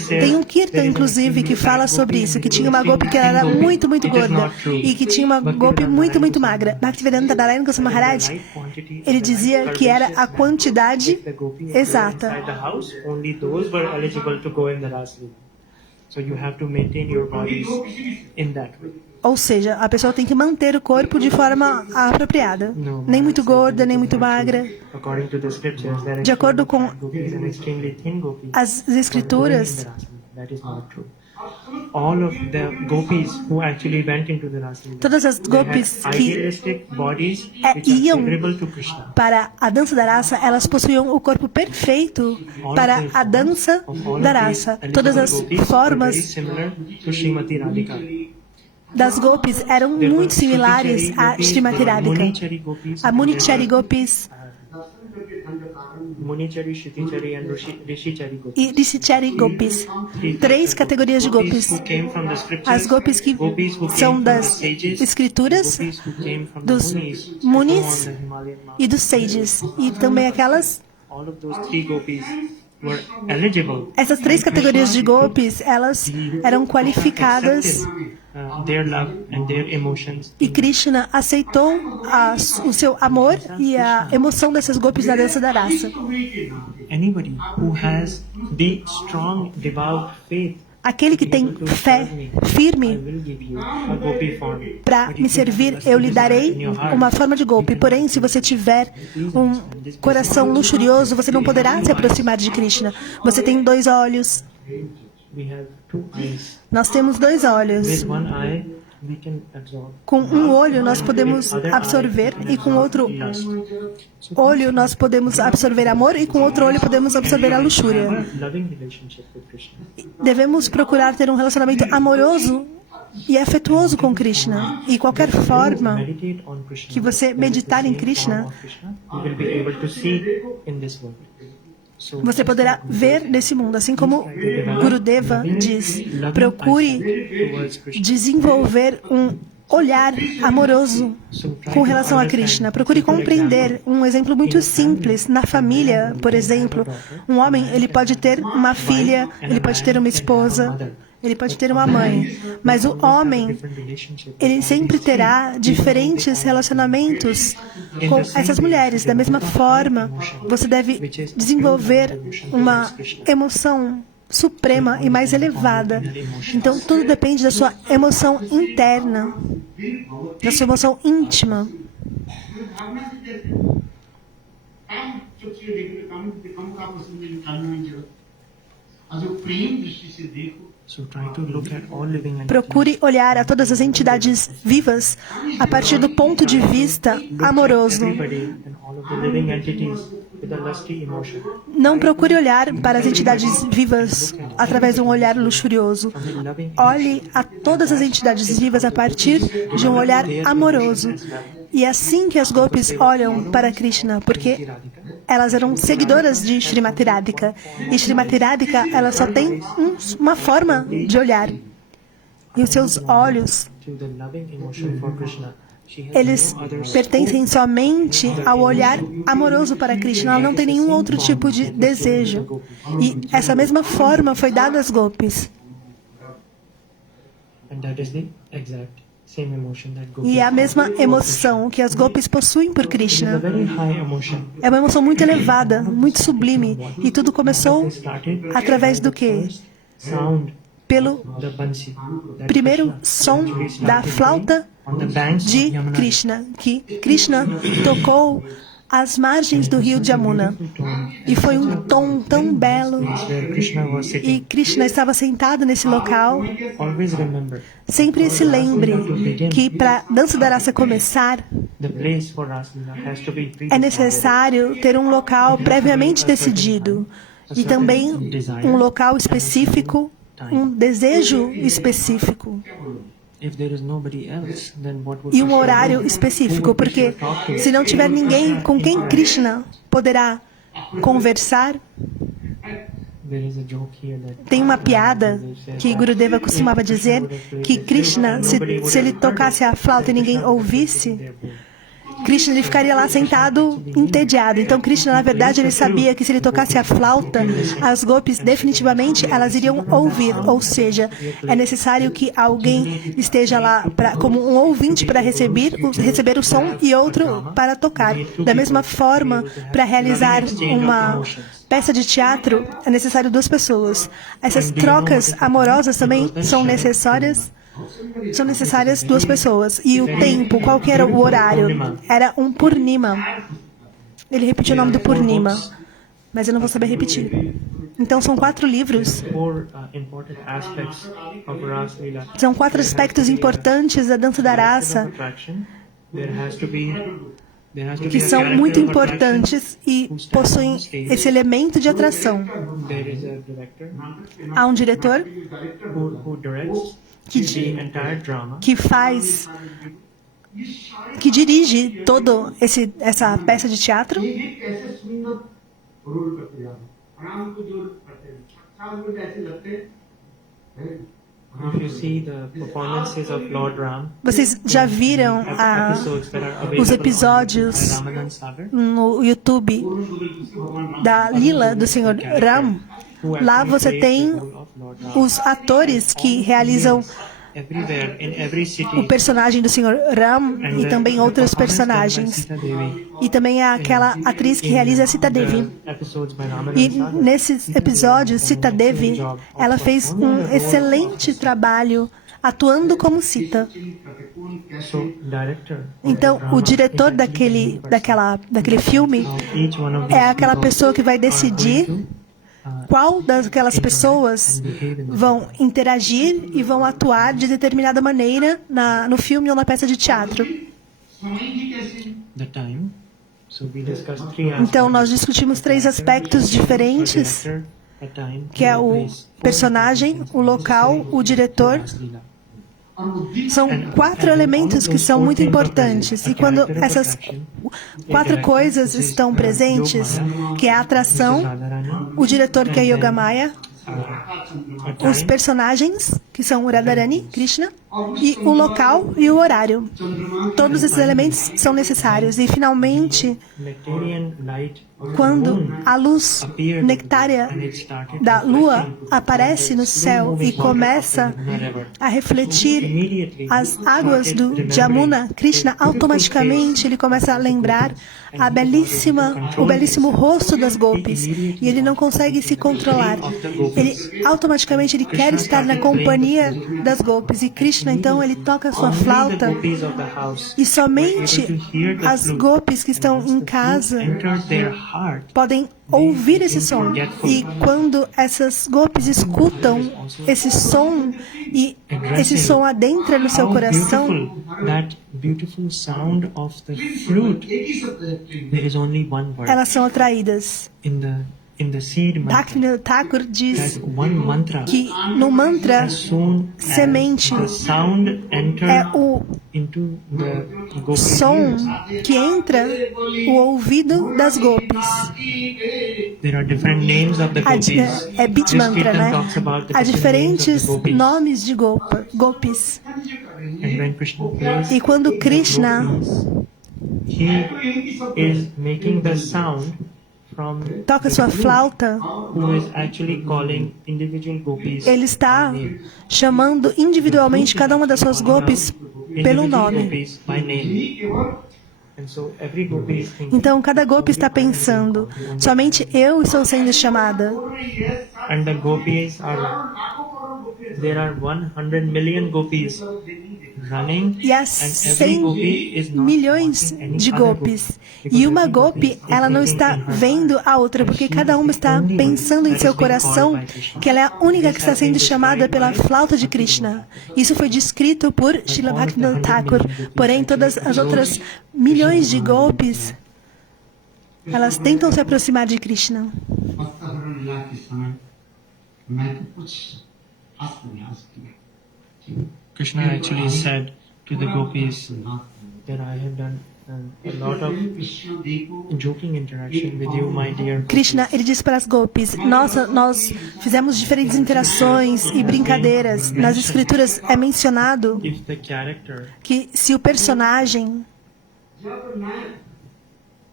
Tem um Kirtan, inclusive, que fala sobre isso, que tinha uma golpe que era muito, muito gorda e que tinha uma golpe muito, muito magra. Bhaktivedanta Narayana Goswami Maharaj, ele dizia que era a quantidade exata. So you have to maintain your bodies in that way. Ou seja, a pessoa tem que manter o corpo de forma apropriada. Nem muito gorda, nem muito magra. De acordo com as escrituras, all of the gopis who actually went into the Rasa Leela, todas as golpes que idealistic bodies which are iam favorable to Krishna. para a dança da raça, elas possuíam o corpo perfeito para a dança da raça. Todas as formas das golpes eram muito similares a Srimati Radhika. A Munichari Gopis Munichari, Shitichari and Rishichari gopis. e Rishichari Gopis. 3 categorias de gopis. As gopis que são das escrituras, dos munis e dos sages. E também aquelas... All of those 3 gopis were eligible. Essas 3 categorias de golpes, elas eram qualificadas Their love and their emotions. e Krishna aceitou o seu amor e a emoção dessas golpes na dança da raça. Anybody who has the strong devout faith, Aquele que tem fé I firme will give you a gopi form. para me servir, eu lhe darei uma forma de golpe. Porém, se você tiver um coração luxurioso, você não poderá se aproximar de Krishna. Você tem 2 olhos. We have 2 eyes. Nós temos 2 olhos. With one eye, we can absorb. Com um olho nós podemos absorver e com outro olho nós podemos absorver amor e com outro olho podemos absorver a luxúria. Loving relationship with Krishna. Devemos procurar ter um relacionamento amoroso e afetuoso com Krishna. E qualquer forma Meditate on Krishna. que você meditar em Krishna, You will be able to see in this world. So, você poderá ver nesse mundo. Assim como Gurudeva diz, procure towards Krishna. desenvolver um olhar amoroso com relação a Krishna. Procure compreender um exemplo muito simples. Na família, por exemplo, um homem ele pode ter uma filha, ele pode ter uma esposa, ele pode ter uma mãe. Mas o homem, ele sempre terá diferentes relacionamentos com essas mulheres. Da mesma forma, você deve desenvolver uma emoção suprema e mais elevada. Então, tudo depende da sua emoção interna, da sua emoção íntima. So try to look at all living entities. Procure olhar a todas as entidades vivas a partir do ponto de vista amoroso. Everybody and all of the living entities with a lusty emotion. Não procure olhar para as entidades vivas através de um olhar luxurioso. From the loving Olhe a todas as entidades vivas a partir de um olhar amoroso. E é assim que as gopis olham para Krishna, porque elas eram seguidoras de Srimati Radhika. E Srimati Radhika, ela só tem uma forma de olhar. E os seus olhos, to the loving emotion for Krishna. She has eles no other pertencem somente ao olhar amoroso para Krishna. Ela não tem nenhum outro tipo de desejo. E essa mesma forma foi dada às gopis. and that is the exact same emotion that gopis E é a mesma have. emoção que as gopis possuem por It's a Krishna. very high emotion. É uma emoção muito elevada, muito sublime. E tudo começou It started através do by the quê? first sound, Pelo the bansi, that primeiro Krishna som actually da started flauta on the banks of de Yamuna. Krishna, que Krishna tocou às margens do rio de Yamuna. E foi um tom tão belo. Where Krishna was E sitting. Krishna estava sentado nesse local. Always remember, Sempre se lembre que para dança da raça começar, the place for Raslila has to be é necessário ter um local previamente decidido e também um local específico, um desejo específico If there is nobody else, then what would e um Krishna horário do? específico, Who would porque Krishna talk to? se não tiver ninguém com quem Krishna poderá conversar. There is a joke here that Tem uma piada que Gurudeva costumava dizer que Krishna, se ele tocasse a flauta e ninguém ouvisse, Krishna ele ficaria lá sentado, entediado. Então Krishna, na verdade, ele sabia que se ele tocasse a flauta, as gopis definitivamente elas iriam ouvir. Ou seja, é necessário que alguém esteja lá como um ouvinte para receber o som e outro para tocar. Da mesma forma, para realizar uma peça de teatro, é necessário duas pessoas. Essas trocas amorosas também são necessárias. São necessárias duas pessoas. E o tempo, qual que era o horário? Era um Purnima. Ele repetiu o nome do Purnima, mas eu não vou saber repetir. Então são 4 livros. important aspects of Ras Leela. São 4 aspectos importantes da dança da raça que são muito importantes e possuem esse elemento de atração. Há um diretor que dirige toda essa peça de teatro. Vocês já viram os episódios no YouTube da Lila do Senhor Ram? Lá você tem os atores que realizam o personagem do Senhor Ram e também outros personagens. E também é aquela atriz que realiza Sita Devi. E nesses episódios, Sita Devi, ela fez um excelente trabalho atuando como Sita. Então, o diretor daquele filme é aquela pessoa que vai decidir qual daquelas pessoas vão interagir e vão atuar de determinada maneira no filme ou na peça de teatro. Então, nós discutimos 3 aspectos diferentes, que é o personagem, o local, o diretor. São 4 elementos que são muito importantes. E quando essas 4 coisas estão presentes, que é a atração, o diretor, que é Yogamaya, os personagens, que são o Radharani, Krishna, e o local e o horário. Todos esses elementos são necessários. E, finalmente, quando a luz nectária da lua aparece no céu e começa a refletir as águas do Jamuna, Krishna automaticamente ele começa a lembrar o belíssimo rosto das gopis e ele não consegue se controlar. Automaticamente ele quer estar na companhia das gopis e Krishna então ele toca a sua flauta e somente as gopis que estão em casa podem ouvir esse som. E quando essas gopis escutam esse som e esse som adentra no seu coração, elas são atraídas. Bhaktivinoda Thakur diz que no mantra semente é o som que entra o ouvido das gopis. É Beat Mantra, né? Há diferentes nomes de gopis. E quando Krishna toca sua flauta, ele está chamando individualmente cada uma das suas gopis pelo individual nome. gopis by name. ही केवल And so every gopi is thinking, Então, cada gopi está pensando, somente eu estou sendo chamada. बोल रही है साथ and the gopis are, लाखों करोड़ गोपियां there are 100 million gopis running, E há and every 100 gopi is not milhões watching any de other gopis. gopi. E Because uma every gopi, is ela não thinking está in her vendo heart a outra, porque cada uma está pensando em seu coração que ela é a única que está sendo chamada pela flauta de Krishna. Isso foi descrito por Srila Bhaktivinoda Thakur. Porém, todas as outras milhões de gopis, elas tentam se aproximar de Krishna. भक्तहरण लीला के समय मैं तो कुछ प्रयास किया Krishna actually said to the gopis that I have done a lot of joking interaction with you, my dear gopis. Krishna, ele disse para as gopis, nossa, nós fizemos diferentes interações e brincadeiras. Nas escrituras é mencionado If the character, que se o personagem, जब मैं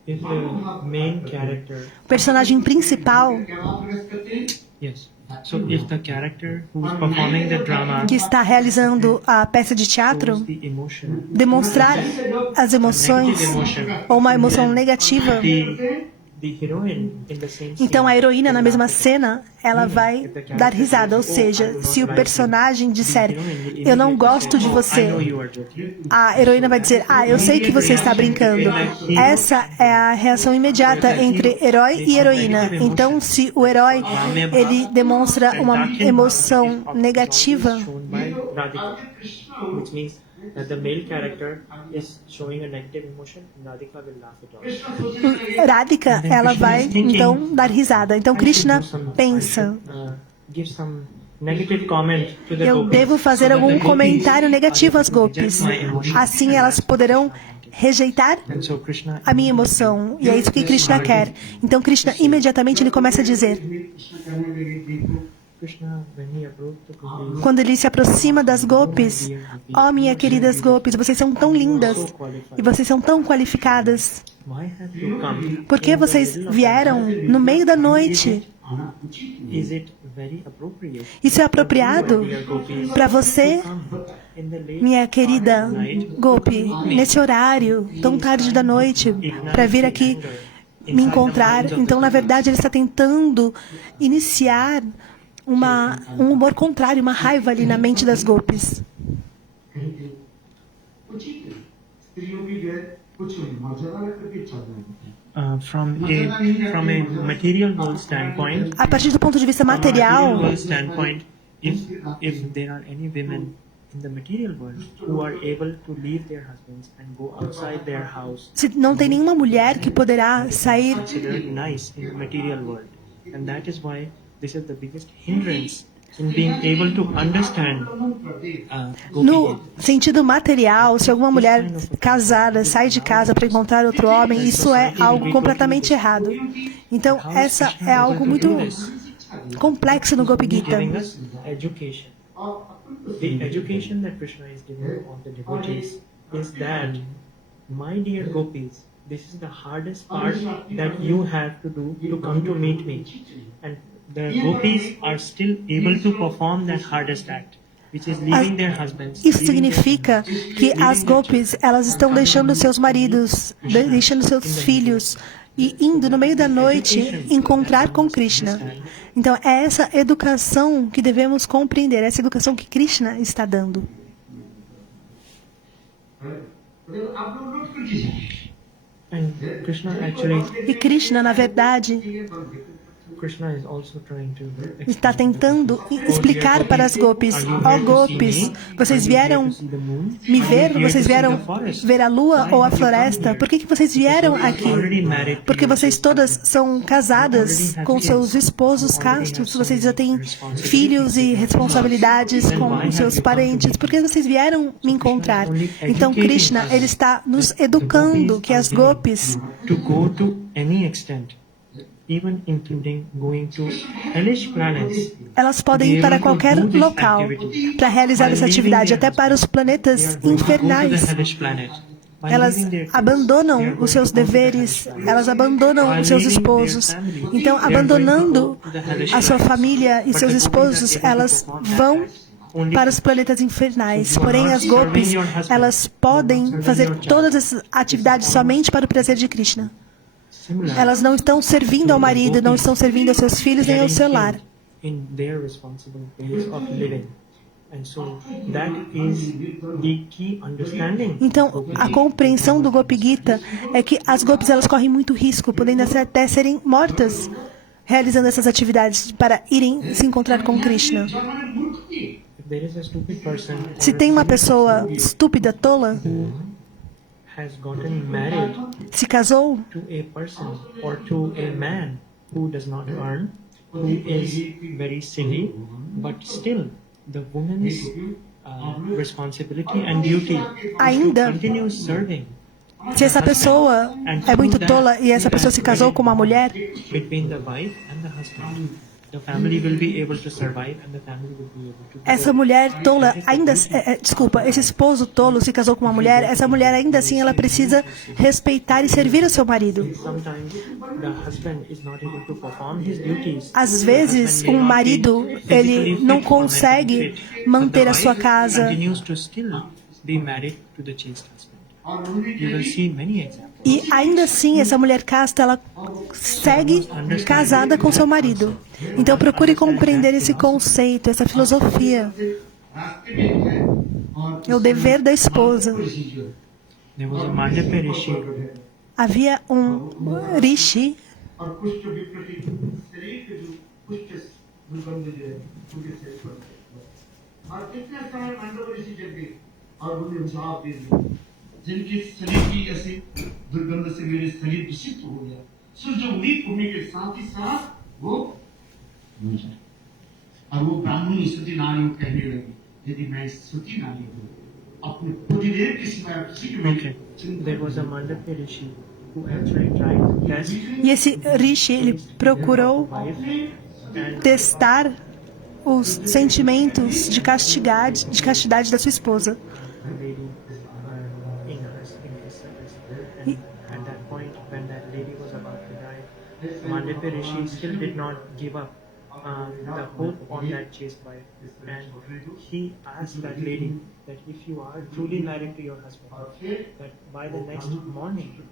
if the main character, o personagem principal क्या प्रयास करते हैं yes, so if the character who is performing the drama que está realizando a peça de teatro shows the emotion, demonstrar as emoções ou uma emoção negativa, the heroine in the same então a scene, heroína na mesma cena, ela vai dar risada. Ou seja, se o personagem disser, eu não gosto de I know você, you are joking. a heroína vai dizer, eu sei que você está brincando. Essa é a reação imediata entre herói e heroína. Então, se o herói, ele demonstra uma emoção negativa, Shown by Radhika, which means that the male character is showing a negative emotion, Radhika will laugh it off. Radhika, ela vai, então, dar risada. Então, Krishna pensa, Give some negative comment to the eu gopis, devo fazer so that algum the gopis comentário negativo às reject gopis. my emotion. Assim elas poderão rejeitar And so Krishna, a minha emoção. E é isso que Krishna quer. Então Krishna imediatamente ele começa a dizer, Krishna कहने लगे देखो Krishna, when he approached the gopis, quando ele se aproxima das gopis, ó minhas queridas gopis, vocês são tão lindas e vocês são tão qualificadas. why have you come? Por que vocês vieram no meio da noite? आना उचित नहीं Is it very appropriate? Isso é apropriado Dear gopis, para você, in the late minha querida Gopi, nesse horário tão tarde da noite, para vir aqui me encontrar? Então, na verdade, ele está tentando iniciar um humor contrário, uma raiva ali na mente das Gopis. कहीं थे उचित नहीं स्त्रियों की गैर कुछ मर्यादा रख करके चल रहे हैं from a material world standpoint, A partir do ponto de vista material material, world standpoint, if there are any women in the material world who are able to leave their husbands and go outside their house, se não tem nenhuma mulher que poderá sair considered nice in the material world, and that is why this is the biggest hindrance in being able to understand no Gopi. sentido material. Se alguma mulher casada sai de casa para encontrar outro homem, isso é algo completamente errado. Então, essa é algo muito complexo no Gopi Gita. Giving us education. The education that Krishna is giving all the devotees is that, my dear gopis, this is the hardest part that you have to do to come to meet me. And the gopis are still able to perform that hardest act, which is leaving their husbands. Isso leaving their significa que as Gopis, elas estão deixando seus maridos, deixando seus filhos e indo no meio da noite encontrar com Krishna. Então, é essa educação que devemos compreender, essa educação que Krishna está dando. आप लोग नोट कर लीजिए And Krishna actually, E Krishna, na verdade, Krishna is also trying to está tentando explicar para as Gopis, ó Gopis, vocês vieram me ver? Vocês vieram ver a lua ou a floresta? Por que vocês vieram aqui? Porque vocês todas são casadas com seus esposos castos, vocês já têm filhos e responsabilidades com seus parentes. Por que vocês vieram me encontrar? Então Krishna, ele está nos educando que as Gopis, to go to any extent, even including going to hellish planets, elas podem ir para qualquer local para realizar essa atividade, até para os planetas infernais. Elas abandonam os seus deveres, elas abandonam os seus esposos. Então, abandonando a sua família e seus esposos, elas vão para os planetas infernais. Porém, as gopis, elas podem fazer todas essas atividades somente para o prazer de Krishna. Elas não estão servindo ao marido, não estão servindo aos seus filhos nem ao seu lar. In their responsible ways of living. And so that is the key understanding. Então, a compreensão do Gopi Gita é que as gopis elas correm muito risco, podendo até serem mortas, realizando essas atividades para irem se encontrar com Krishna. If there is a stupid person Se tem uma pessoa estúpida, tola, who has gotten married se casou to a person or to a man who does not earn, who is very silly, but still the woman's responsibility and duty Ainda- to continue serving se essa pessoa é muito tola e essa pessoa se casou com uma mulher, between the wife and the husband. The family will be able to survive and the family will be able to essa mulher tola ainda, desculpa, esse esposo tolo se casou com uma mulher, essa mulher ainda assim ela precisa respeitar e servir o seu marido. Sometimes the husband is not able to perform his duties. Às vezes, um marido ele não consegue manter a sua casa. Continues to still be married to the chaste husband. You will see many examples. E ainda assim, essa mulher casta, ela segue casada com seu marido. Então procure compreender esse conceito, essa filosofia. É o dever da esposa. There was a Mandapa Rishi Havia um rishi और कुष्ठ विप्रति शरीर के जो कुष्ठ दुर्गंध जो है उनके शरीर पर और कितने समय मंडप ऋषि जग गए और उन्हें हिसाब दे दिया जिनके शरीर की ऐसी दुर्गंध से मेरे शरीर दूषित हो गया सो जो उन्हीं पुण्य के साथ ही साथ वो मर जाए और वो ब्राह्मणी स्तुति नारी को कहने लगी यदि मैं स्तुति नारी हूँ अपने पतिदेव के सिवाय किसी के Okay. There was a Mandapa Rishi who actually tried to test e esse rishi ele procurou wife and testar os sentimentos de castidade da sua esposa. the lady in his service. And at that point, when that lady was about to die, Mandapa Rishi still did not give up the hope on that chaste wife. And he asked that lady that if you are truly married to your husband, that by the next morning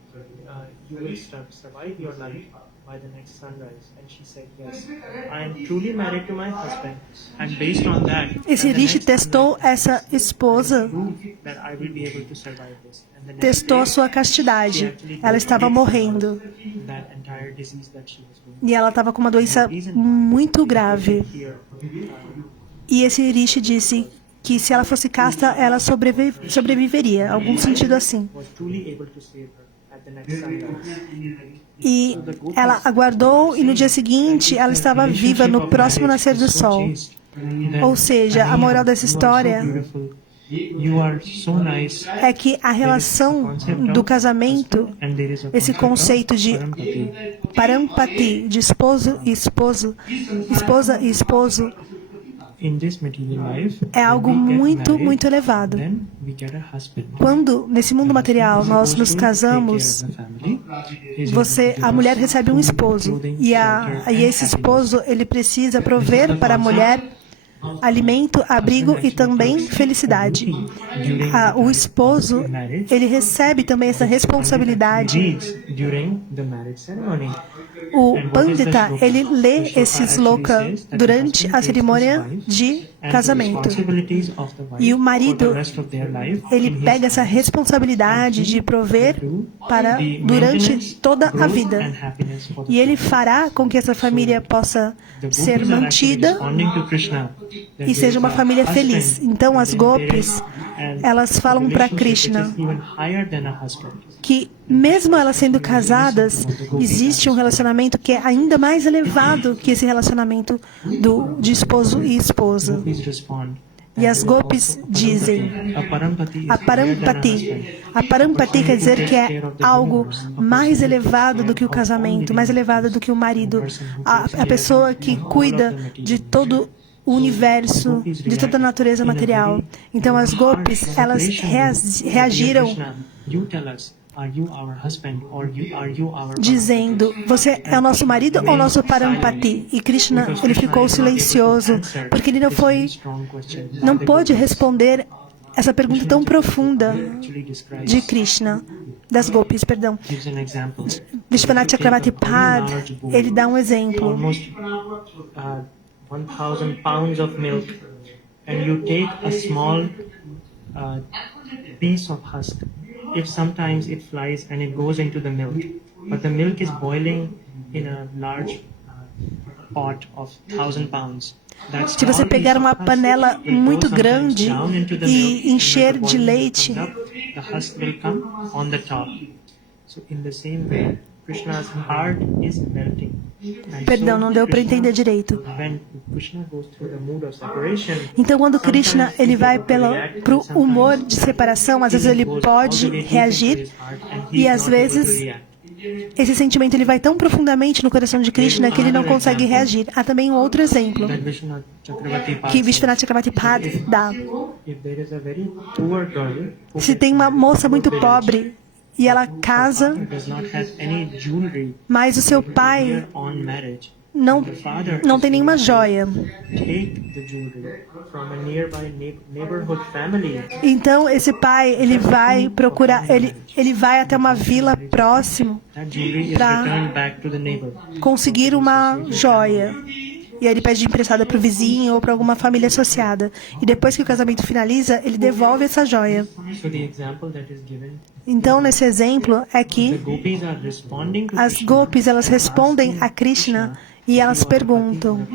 you will survive your life by the next sunrise. And she said, yes, I am truly married to my husband. And based on that, Esse and the rishi next testou sunrise, essa esposa, that I will be able to survive this. And the next testou a day, sua castidade. Ela estava morrendo that entire disease that she was going e ela estava com uma doença muito grave. here. E esse rishi disse que se ela fosse casta, ela sobreviveria, algum sentido assim. Was truly able to save her at the next sunrise. E ela aguardou e no dia seguinte ela estava viva no próximo nascer do sol. Ou seja, a moral dessa história You are so nice. é que a relação do casamento, And there is a esse conceito de parampati, de esposo e esposo, esposa e esposo, in this material life, é algo when we get muito, married, muito elevado. then we get a husband. Quando, nesse mundo material, nós nos casamos, a mulher recebe um esposo e esse esposo ele precisa prover para a mulher alimento, abrigo e também felicidade. O esposo ele recebe também essa responsabilidade. During the marriage ceremony. O Pandita ele lê esse sloka durante a cerimônia de casamento. E o marido ele pega essa responsabilidade de prover para durante toda a vida. E ele fará com que essa família possa ser mantida e seja uma família feliz. Então as gopis, elas falam para Krishna que mesmo elas sendo casadas, existe um relacionamento que é ainda mais elevado que esse relacionamento de esposo e esposa. E as gopis dizem, a parampati quer dizer que é algo mais elevado do que o casamento, mais elevado do que o marido, a pessoa que cuida de todo o universo, de toda a natureza material. Então as gopis, elas reagiram are you our husband or are you our dizendo, você é o nosso marido ou o nosso Parampati? E Krishna, ele ficou silencioso, porque ele não pôde responder essa pergunta tão profunda de Krishna, das gopis, perdão. Vishwanath Chakravarti Pad, ele dá um exemplo. Almost 1,000 pounds of milk, and you take a small piece of husk. If sometimes it flies and it goes into the milk, but the milk is boiling in a large pot of 1,000 pounds. Se você pegar uma panela muito grande e encher de leite, the husk will come on the top. So in the same way, Krishna's heart is melting. Perdão, não deu para entender direito. When Krishna goes through the mood of separation, Então, quando Krishna ele vai pro humor de separação, às vezes ele pode reagir e às vezes esse sentimento ele vai tão profundamente no coração de Krishna que ele não consegue reagir. Há também um outro exemplo que Vishwanath Chakravarti Pad dá. Se tem uma moça muito pobre e ela casa, mas o seu pai não tem nenhuma joia. Então esse pai ele vai procurar, ele vai até uma vila próximo para conseguir uma joia. E aí ele pede emprestada para o vizinho ou para alguma família associada. E depois que o casamento finaliza, ele devolve essa joia. Então, nesse exemplo, é que as gopis, elas respondem a Krishna e elas perguntam: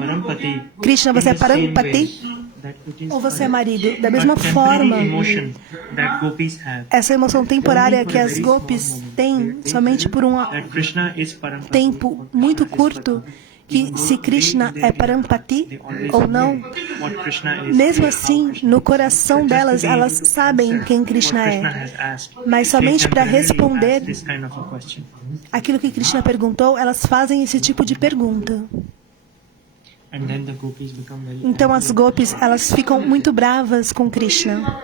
Krishna, você é Parampati? Ou você é marido? Da mesma forma, essa emoção temporária que as gopis têm somente por um tempo muito curto, que se Krishna é Parampati ou não, mesmo assim, no coração delas, elas sabem quem Krishna é. Mas somente para responder aquilo que Krishna perguntou, elas fazem esse tipo de pergunta. Então as gopis, elas ficam muito bravas com Krishna.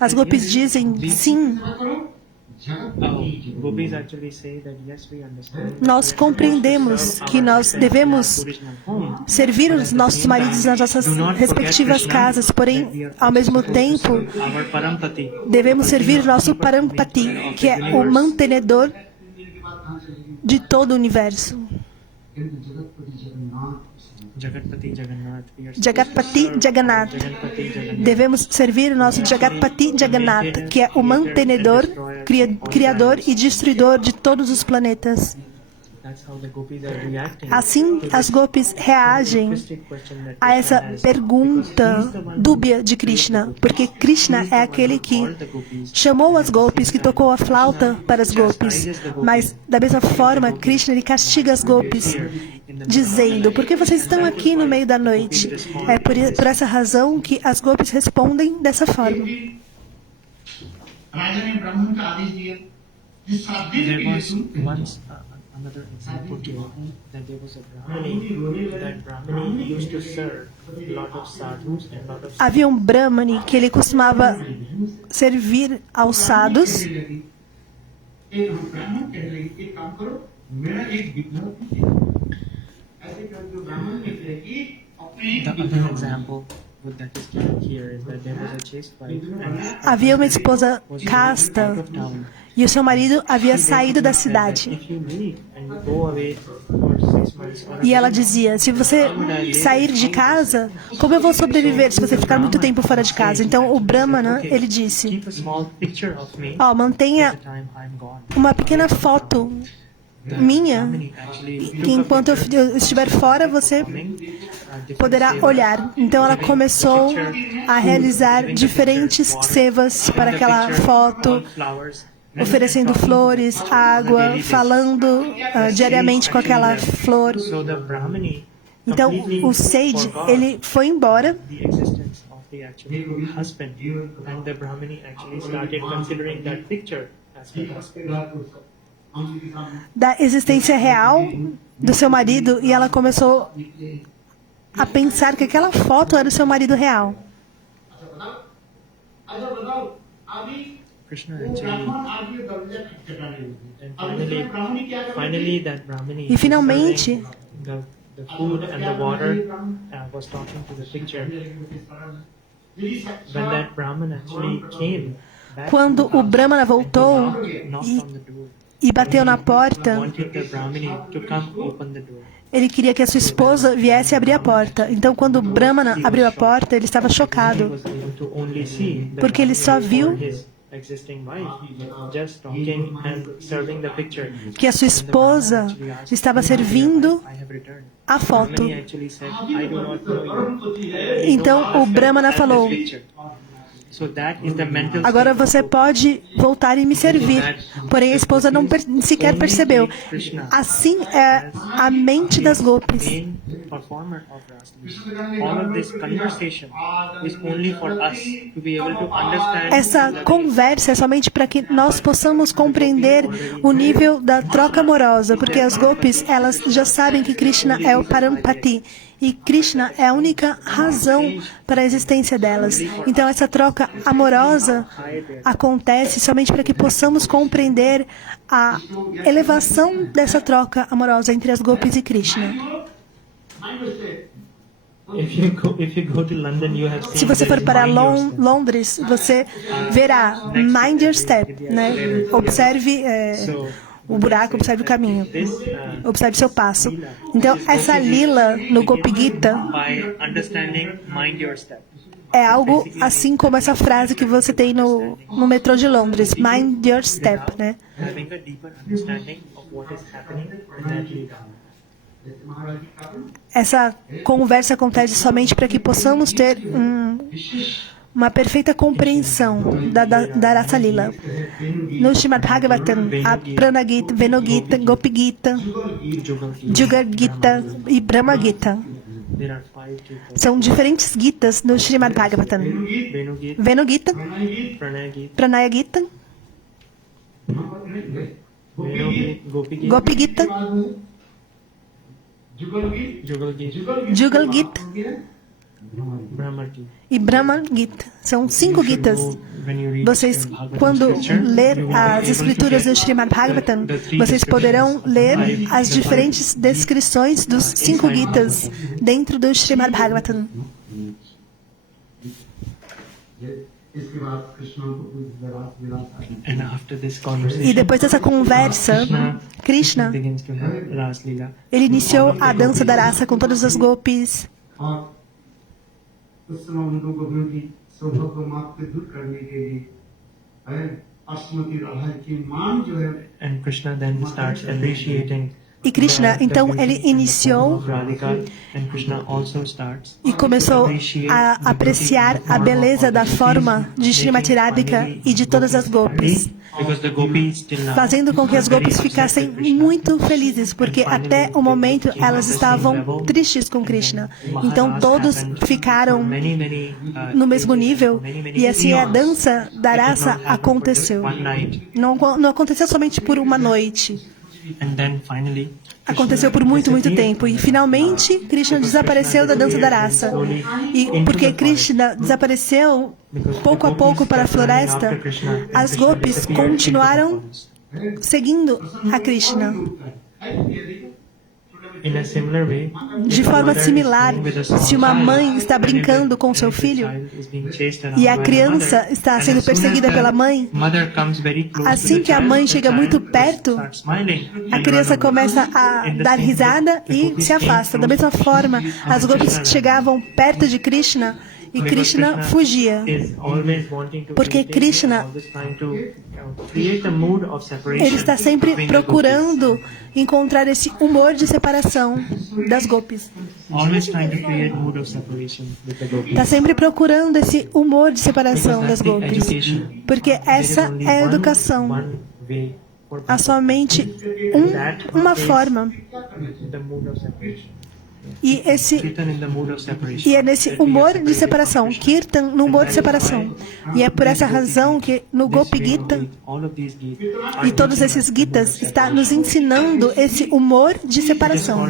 As gopis dizem, sim, nós compreendemos que nós devemos servir os nossos maridos nas nossas respectivas casas, porém, ao mesmo tempo, devemos servir o nosso Parampati, que é o mantenedor de todo o universo. Jagatpati Jagannath. Devemos servir o nosso Jagatpati Jagannath, que é o mantenedor, criador e destruidor de todos os planetas. Assim, as gopis reagem a essa pergunta dúbia de Krishna, porque Krishna é aquele que chamou as gopis, que tocou a flauta para as gopis, mas da mesma forma, Krishna ele castiga as gopis, dizendo: por que vocês estão aqui no meio da noite? É por essa razão que as gopis respondem dessa forma. Another example given that there was a Brahmani, that Brahmani used to serve a lot of sadhus and a lot of... Havia um Brahmani que ele costumava servir aos sadhus. The other example that is given here is that there was a chaste wife and Havia uma esposa casta e o seu marido havia saído da cidade. E ela dizia: se você sair de casa, como eu vou sobreviver se você ficar muito tempo fora de casa? Então o Brahmana, ele disse: mantenha uma pequena foto minha, que enquanto eu estiver fora, você poderá olhar. Então ela começou a realizar diferentes sevas para aquela foto, oferecendo flores, água, falando diariamente com aquela flor. Então o sage, ele foi embora. Da existência real do seu marido, e ela começou a pensar que aquela foto era o seu marido real. अच्छा बताओ अभी Krishna वो actually, ब्राह्मण आगे दर्जा चटाने लगे and अब इसमें ब्राह्मणी क्या कर रही finally that Brahmini E finalmente, the food and the water was talking to the picture. When that Brahman actually came back, quando o Brahmana voltou knocked on the door, e bateu na porta, wanted the Brahmini to come open the door. ele queria que a sua esposa viesse abrir a porta. Então, quando o Brahmana abriu a porta, ele estava He chocado, was able to only see the porque ele só Brahmini viu or his existing wife just talking and serving the picture. que a sua esposa estava servindo I have returned. a foto. Brahmini actually said, I do not know you. Então, o Brahmana falou: So that is the mental agora state você pode voltar e me servir. Porém, a esposa não sequer percebeu. Assim é a mente das gopis. main performer of Rasa. All of this conversation is only for us to be able to understand Essa conversa é somente para que nós possamos compreender o nível da troca amorosa, porque as gopis, elas já sabem que Krishna é o Parampati e Krishna é a única razão para a existência delas. Então essa troca amorosa acontece somente para que possamos compreender a elevação dessa troca amorosa entre as gopis e Krishna. if you go to London, you have seen Se você for there is para Mind Your Step. Londres, você verá Mind Your Step, né? Observe o buraco, observe o caminho, This observe seu passo. Então, essa lila no Gopi Gita by understanding Mind Your Step. é algo assim como essa frase que você tem no metrô de Londres, Mind Your Step, né? Having a deeper understanding of what is happening in that lila. Essa conversa acontece somente para que possamos ter uma perfeita compreensão da Rasa Lila. No Srimad Bhagavatam, a Prana Gita, Venu Gita, Gopi Gita, Jugal Gita e Brahma Gita. There are 5 Gitas. São diferentes Gitas no Srimad Bhagavatam. Venu Gita, Venu Gita, Pranay Gita, Pranaya Gita, Venu Gita, Gopi Gita, Gopi Gita, Jugal Gita, Jugal Gita Brahma Gita. e Brahma Gita. São 5 Gitas. When you read Vocês, the Bhagavatam quando scripture, ler you will be as able to escrituras get do Srimad Bhagavatam, the 3 vocês poderão descriptions, ler the as five diferentes descrições dos 5 Gitas dentro do Srimad Bhagavatam. इसके बाद कृष्ण को पूछा रास विलास And after this conversation, E depois dessa conversa, Krishna, begins to have Ras Leela. ele iniciou a dança da raça com todas as gopis. और उस समय उनको गोपियों की सौभाग्य को माप दूर करने के लिए अश्वती राधा की मान जो है And Krishna then starts appreciating E Krishna, então, ele iniciou Radhika, and Krishna also starts e começou a apreciar a beleza da forma de Srimati Radhika e de todas as gopis, because the gopis till now fazendo com que as very gopis upset ficassem with Krishna. muito felizes, porque até o momento elas estavam tristes com Krishna. Então todos ficaram no mesmo nível e assim a dança da raça aconteceu. Não aconteceu somente por uma noite. And then finally, Aconteceu por muito, muito tempo. E finalmente Krishna desapareceu da dança da raça. E porque Krishna desapareceu pouco a pouco para a floresta, as gopis continuaram seguindo a Krishna. in a similar way, De forma similar, se uma mãe está brincando com seu filho e a criança está sendo perseguida pela mãe, assim que a mãe chega muito perto, a criança começa a dar risada e se afasta. Da mesma forma, as gopis chegavam perto de Krishna e Krishna fugia. Porque Krishna, ele está sempre procurando encontrar esse humor de separação das gopis. Está sempre procurando esse humor de separação das gopis. Porque essa é a educação. Há somente uma forma. E é nesse humor de separação, Kirtan no humor de separação. E é por essa razão que no Gopi Gita e todos esses Gitas está nos ensinando esse humor de separação.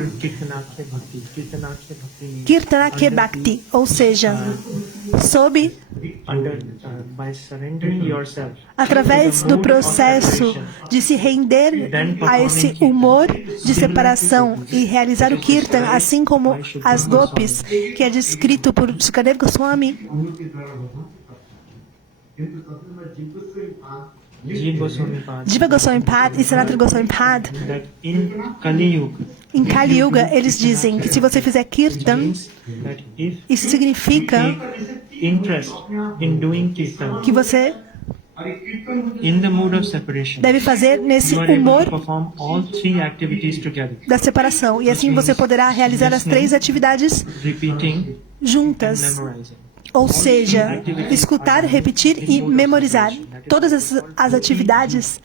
Kirtanakya Bhakti, ou seja, sob by surrendering yourself. Através do processo de se render a esse humor de separação e realizar o Kirtan, assim como as gopis, que é descrito por Sukadeva Goswami, Jiva Goswami Pad e Sanatana Goswami Pad, That in Kali Yuga, em Kali Yuga, eles dizem que se você fizer Kirtan, that if isso significa interest in doing kirtan que você in the mood of separation, deve fazer nesse you are able to humor perform all three activities together, da separação. E assim você poderá realizar as 3 atividades repeating and juntas. memorizing. Ou seja, escutar, repetir e memorizar. Todas as atividades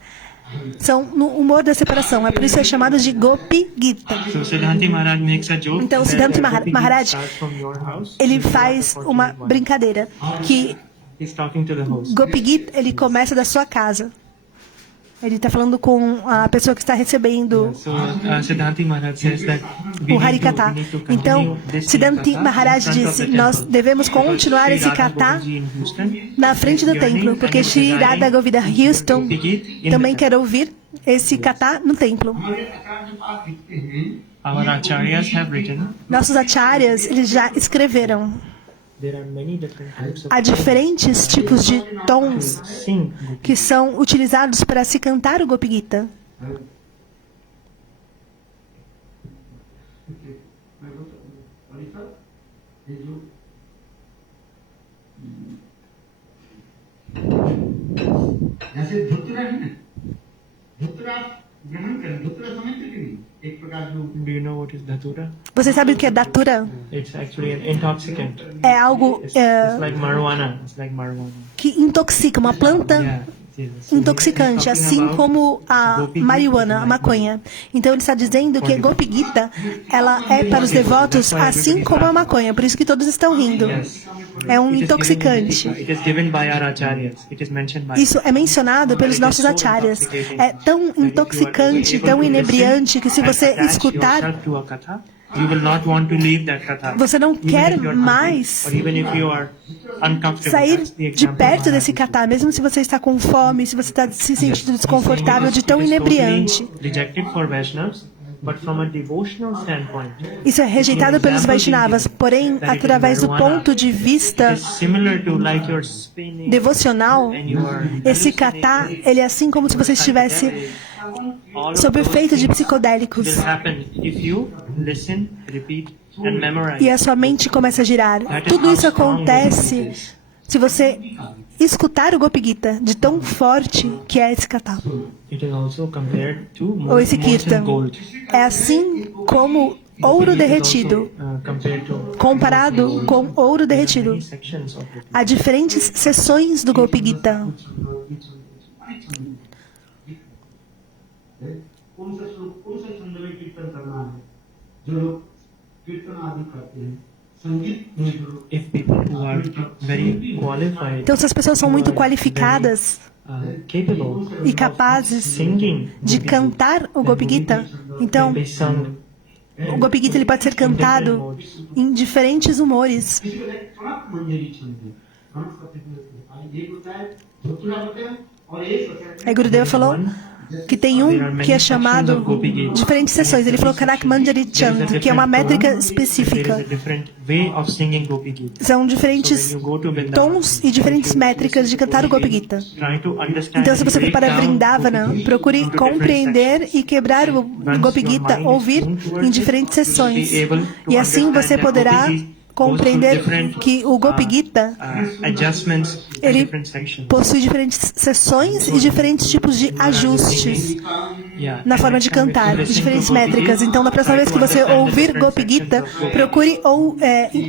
são no humor da separação. É por isso que é chamado de Gopi Gita. So Siddhanti Maharaj makes a joke. Então, that Siddhanti the Gopi Maharaj, starts from your house, ele you go faz to uma 41. brincadeira que He's talking to the host. Gopi Gita, ele começa da sua casa. Ele está falando com a pessoa que está recebendo So Siddhanti Maharaj says that o Harikata. Então, Siddhanti Maharaj disse, nós devemos continuar esse kata na frente do templo, porque Shri Radha Govindra Houston também quer ouvir esse kata no templo. Our acharyas have written. Nossos acharyas, eles já escreveram. There are many different types of Há diferentes tipos de tons sing. que são utilizados para se cantar o Gopi Gita. जैसे धुतरा है ना, धुतरा ग्रहण करें, धुतरा समझते कि नहीं? एक प्रकार जो Do you know what is dhatura? Você sabe o que é datura? It's actually an intoxicant. É algo It's like marijuana. It's like marijuana. que intoxica, uma planta Yeah. it is. intoxicante, He's talking assim about como a Gopi Gita, marihuana, a maconha. Então ele está dizendo que a Gopi Gita, ela é para os devotos assim como a maconha, por isso que todos estão rindo. Yes. É um It is intoxicante. given- It is given by our acharyas. It is mentioned by. Isso é mencionado pelos nossos acharyas. É tão intoxicante, tão inebriante, que se você escutar, you will not want to leave that katha. você não Even quer if you are mais hungry, or even if you are uncomfortable. sair That's the de example perto Maharaj desse kata, mesmo se você está com fome, se você está se sentindo desconfortável, de tão It is inebriante. totally rejected for Vaishnavas, but from a devotional standpoint, Isso é rejeitado pelos Vaishnavas, porém, através do ponto de vista it is similar to like you're spinning devocional, and you are esse kata, ele é assim como se você estivesse all of sob o those efeito de things psicodélicos. will happen if you listen, repeat and memorize. E a sua mente começa a girar. Tudo isso acontece se você escutar o Gopi Gita, de tão forte que é esse kata, It is also compared to ou esse molten kirtan. gold. É assim como ouro derretido, Compared to comparado com ouro derretido. many sections of it. Há diferentes seções do Gopi Gita. कौन सा छंद में कीर्तन करना है? जो लोग कीर्तन आदि करते हैं, संगीत में जो लोग If people who are very qualified, Então, se as pessoas são muito qualificadas capable e capazes singing, de cantar o Gopi Gita, então be sung o Gopi Gita ele pode ser cantado em diferentes humores. किसी को एक फ्रंट मंजरी छंद है, फ्रंट का फिटनेस एक होता है धुतरा होता है और एक होता है Aí Gurudeva falou que tem um que é chamado diferentes sessões. Ele falou Kanak Manjari Chant, que é uma métrica específica. There is a different way of singing Gopi Gita. São diferentes tons e diferentes métricas de cantar o Gopi Gita. Try to understand Então, se você and for para break down Vrindavana, Gopi Gita procure into different compreender sections. e quebrar o Gopi Gita, ouvir em diferentes sessões. E assim você poderá compreender que o Gopi Gita Adjustments in ele different sections. possui diferentes sessões e diferentes tipos de ajustes Yeah. na forma de cantar, de diferentes métricas. Então, na próxima vez que você ouvir Gopi Gita, procure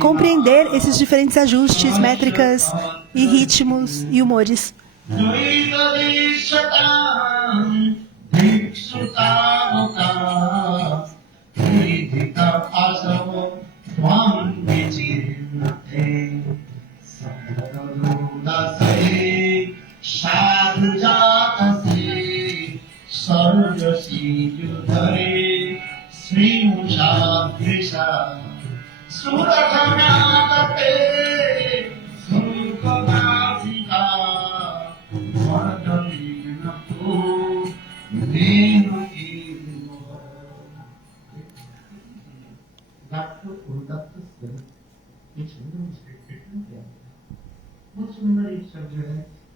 compreender esses diferentes ajustes, métricas e ritmos e humores. Sura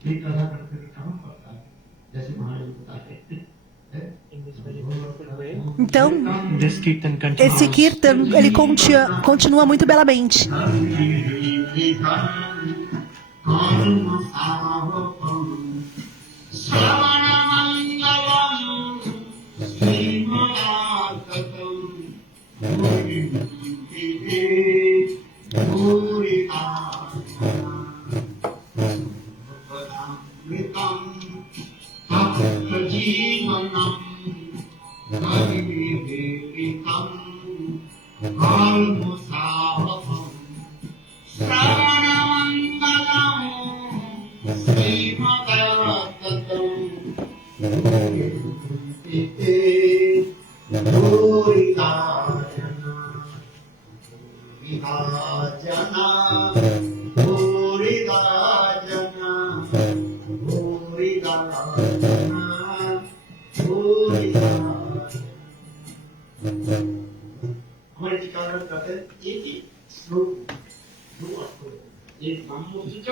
एक कथा करते हुए कहाँ पड़ता है जैसे महाराज बताते हैं In this very beautiful way, Então, this Kirtan esse continues. kirtan, ele continua muito belamente.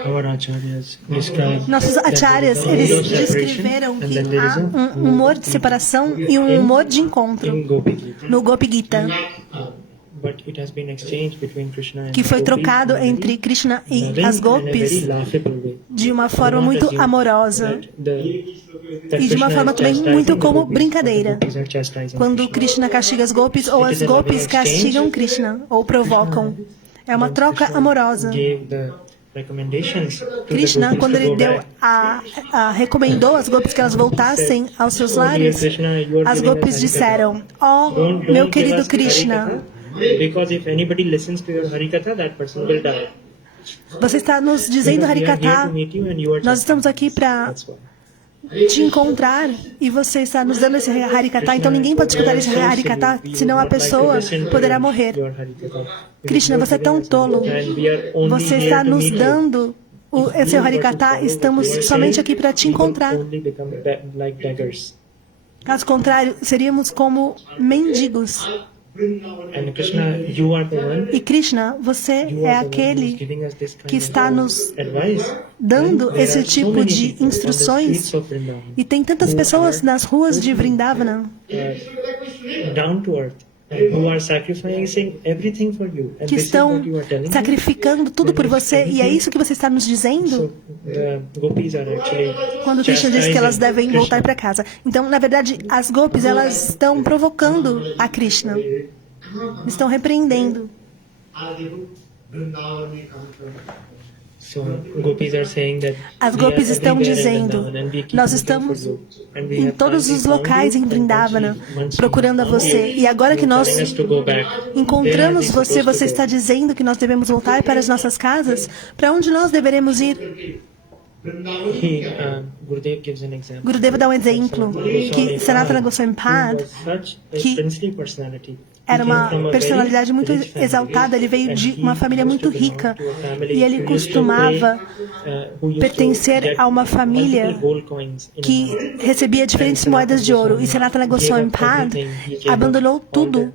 Our acharyas describe Nossos acharyas, eles descreveram que há um humor de separação e um humor de encontro in Gopi Gita, no Gopi Gita, but it has been exchanged between Krishna and que foi Gopis trocado in a very entre Krishna e loving as and a very gopis laughable way. de uma forma muito amorosa That e de uma Krishna forma is também chastising muito the como gopis, brincadeira. the gopis are chastising Quando Krishna castiga as gopis ou as gopis castigam Krishna ou provocam. É uma troca amorosa. Gave the recommendations to the Krishna, gopis quando to ele go deu back. recomendou às gopis que elas voltassem aos seus lares, as gopis disseram: "Ó, meu querido Krishna, Because if anybody listens to your Harikatha, that person will die. você está nos dizendo We are here Harikatha, to meet you and you are nós estamos aqui para That's why. te encontrar e você está nos dando esse Harikatha, então ninguém pode escutar esse Harikatha, senão a pessoa poderá morrer. Your Harikatha. Krishna, você é tão tolo. And we are only Você here está to nos meet you. dando o seu Harikatha, estamos somente aqui para te encontrar. We will only become like beggars. Caso contrário, seríamos como mendigos. And Krishna, you are the one. E Krishna, você You é are the one who's aquele giving us this kind que está nos of advice. dando There esse are so tipo many de people on the instruções. streets of Vrindavan, E tem tantas pessoas nas ruas de Vrindavana down to earth, who are sacrificing everything for you. And que this is estão what you are telling me. sacrificando tudo por você. E é isso que você está nos dizendo? So the gopis are actually Quando Krishna diz que elas devem Krishna. voltar para casa. Então, na verdade, as gopis, elas estão provocando a Krishna. Estão repreendendo. So gopis are saying that As we are gopis estão everywhere in dizendo, Vrindavan and we keep nós looking estamos for you. And we em have todos finally os found locais you, em and Vrindavana, once we procurando a found você. you, E agora que you're nós telling us to go back. encontramos Where are we você, supposed você to está go? dizendo que nós devemos voltar para as nossas casas? Para onde nós deveremos ir? Gurudev gives an example. Gurudeva dá um exemplo, que Sanatana Goswami Pad, que era uma personalidade muito exaltada, ele veio de uma família muito rica e ele costumava pertencer a uma família que recebia diferentes moedas de ouro. E Sanatana Goswami Pad abandonou tudo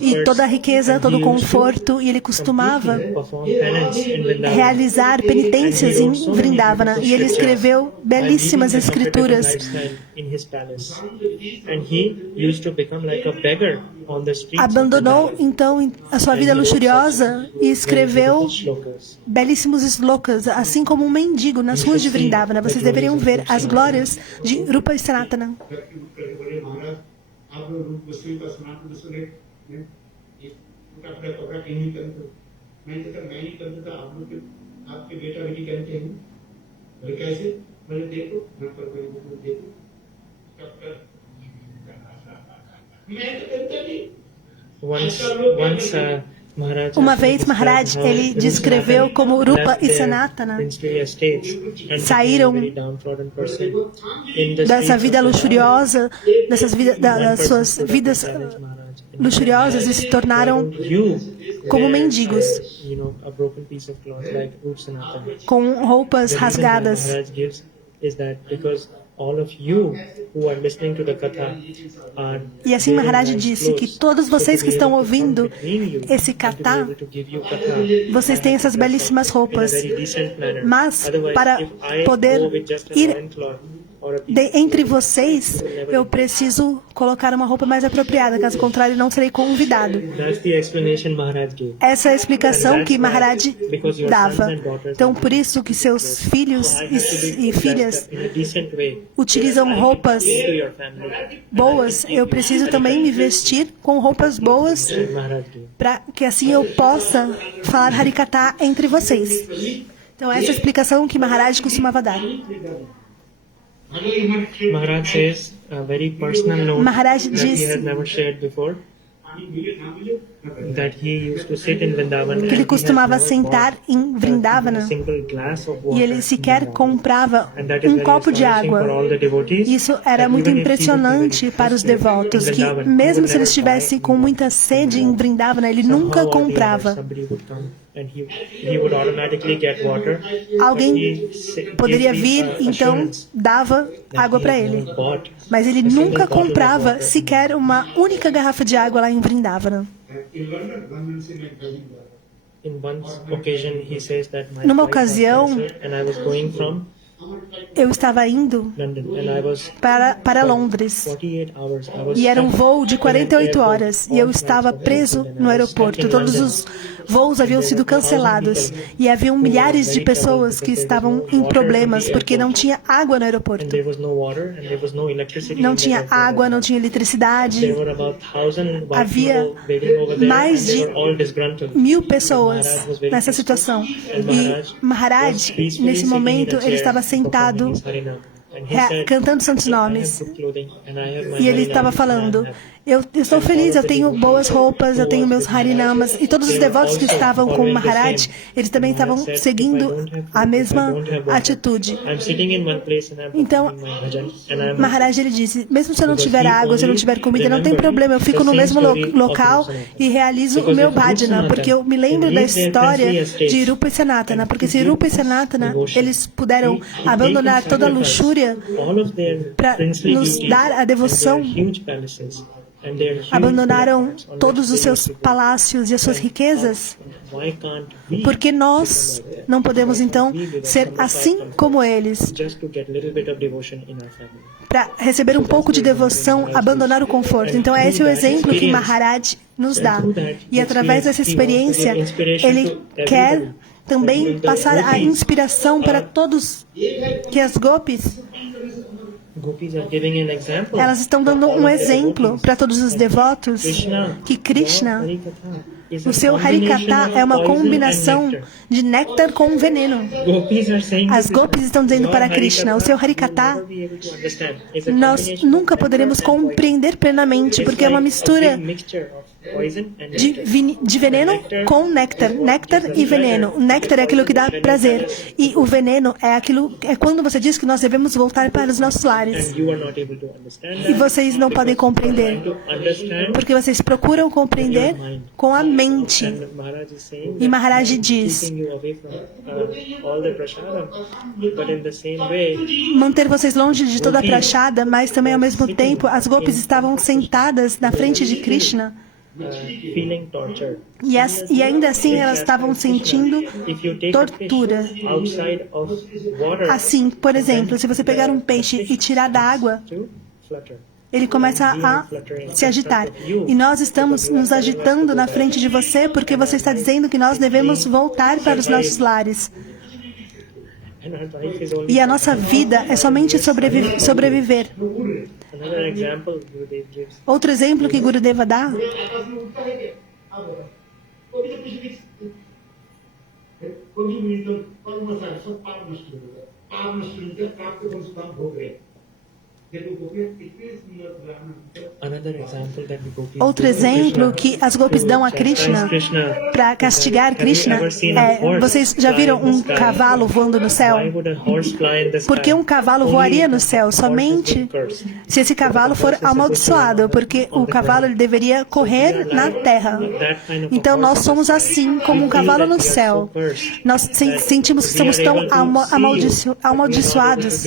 e toda a riqueza, todo o conforto, e ele costumava realizar penitências em Vrindavana, e ele escreveu belíssimas escrituras. Abandonou então a sua vida luxuriosa e escreveu belíssimos slokas, assim como um mendigo nas ruas de Vrindavana. Vocês deveriam ver as glórias de Rupa e Sanatana. Uma vez Maharaj, ele descreveu como Rupa e Sanatana saíram dessa vida luxuriosa, das suas vidas luxuriosas, e se tornaram como mendigos, com roupas rasgadas. all of you who are listening to the katha are E assim very Maharaj nice disse que clothes. todos vocês So que to be estão able to come ouvindo between you esse and to be katha, able to give you katha, vocês I têm have essas to dress belíssimas up in a roupas. very decent manner. Mas Otherwise, para if I poder go with just a ir loincloth or a piece of entre cloth, vocês, eu preciso colocar uma roupa mais apropriada, caso contrário não serei convidado. that's the explanation Maharaj gave. Essa é a explicação que Maharaj Because your dava. sons and daughters Então, are por isso que seus filhos So I have to be e filhas dressed up in a decent way. utilizam roupas To your family. boas, eu preciso também me vestir com roupas boas Maharaj gave. para que assim eu possa falar Harikatha entre vocês. Então, essa é a explicação que Maharaj costumava dar. Maharaj says a very personal note Maharaj that he diz has never shared before. That he used to sit in Vrindavan que and ele he costumava has never sentar bought em a Vrindavana single glass of e water ele in sequer Vrindavan. comprava And that is um very copo de astonishing for água. all the devotees, Isso era that muito even if he would be impressionante very para os thirsty devotos, in que Vrindavan, he mesmo would se ele never estivesse buy com any muita water sede em Vrindavan. Vrindavana, ele Somehow nunca or the other, comprava. somebody would come and he would automatically get water. Alguém He sa- poderia gave vir, the então assurance dava that água he para has ele. never bought Mas ele a single nunca bottle of comprava water. sequer uma única garrafa de água lá em Vrindavana. In one occasion, he says that my Numa flight was ocasião, cancelled and I was going from eu estava indo London and I was para Londres. 48 hours. I was E era um stuck voo de in an 48 airport. horas e All eu flights estava were preso cancelled and no I was stuck aeroporto. in Todos London. os voos haviam sido cancelados e haviam milhares de pessoas que estavam em problemas porque não tinha água no And aeroporto. there was no water and there was no electricity. Não in the tinha airport. água, não tinha eletricidade. There were about 1,000 white Havia people waiting over there mais and they de were all disgruntled. 1000 pessoas nessa situação. E Maharaj, nesse momento, ele estava sentado cantando santos nomes. E ele estava falando, eu estou feliz, eu tenho boas roupas, eu tenho meus harinamas. E todos os devotos que estavam com Maharaj, eles também estavam seguindo a mesma atitude. Então, Maharaj ele disse, mesmo se eu não tiver água, se eu não tiver comida, não tem problema, eu fico no mesmo local e realizo o meu bhajana, porque eu me lembro da história de Irupa e Sanatana, porque se Irupa e Sanatana, eles puderam abandonar toda a luxúria para nos dar a devoção, abandonaram todos os seus palácios e as suas riquezas, porque nós não podemos então ser assim como eles, para receber um pouco de devoção, abandonar o conforto. Então esse é o exemplo que Maharaj nos dá. E através dessa experiência, ele quer também passar a inspiração para todos, que as gopis, elas estão dando um exemplo para todos os devotos que Krishna, o seu Harikatha é uma combinação de néctar com veneno. As gopis estão dizendo para Krishna, o seu Harikatha nós nunca poderemos compreender plenamente, porque é uma mistura de veneno com néctar. Néctar e veneno. O néctar é aquilo que dá prazer. E o veneno é quando você diz que nós devemos voltar para os nossos lares. E vocês não podem compreender. Porque vocês procuram compreender com a mente. E Maharaj diz, manter vocês longe de toda a prachada, mas também ao mesmo tempo as gopis estavam sentadas na frente de Krishna. E ainda assim elas estavam sentindo tortura. Assim, por exemplo, se você pegar um peixe e tirar da água, ele começa a se agitar. E nós estamos nos agitando na frente de você porque você está dizendo que nós devemos voltar para os nossos lares. E a nossa vida é somente sobreviver. Outro exemplo que Gurudeva dá Another example that the gopis Outro do to exemplo Krishna que as gopis dão a Krishna para castigar Krishna é: vocês já viram um cavalo voando no céu? Why would a horse fly in the sky? Por que um cavalo Only voaria if no the céu? horse has Somente been cursed. se esse cavalo for amaldiçoado, porque o cavalo ele deveria correr na terra. Então nós somos assim como um cavalo no céu. Nós sentimos que somos tão amaldiçoados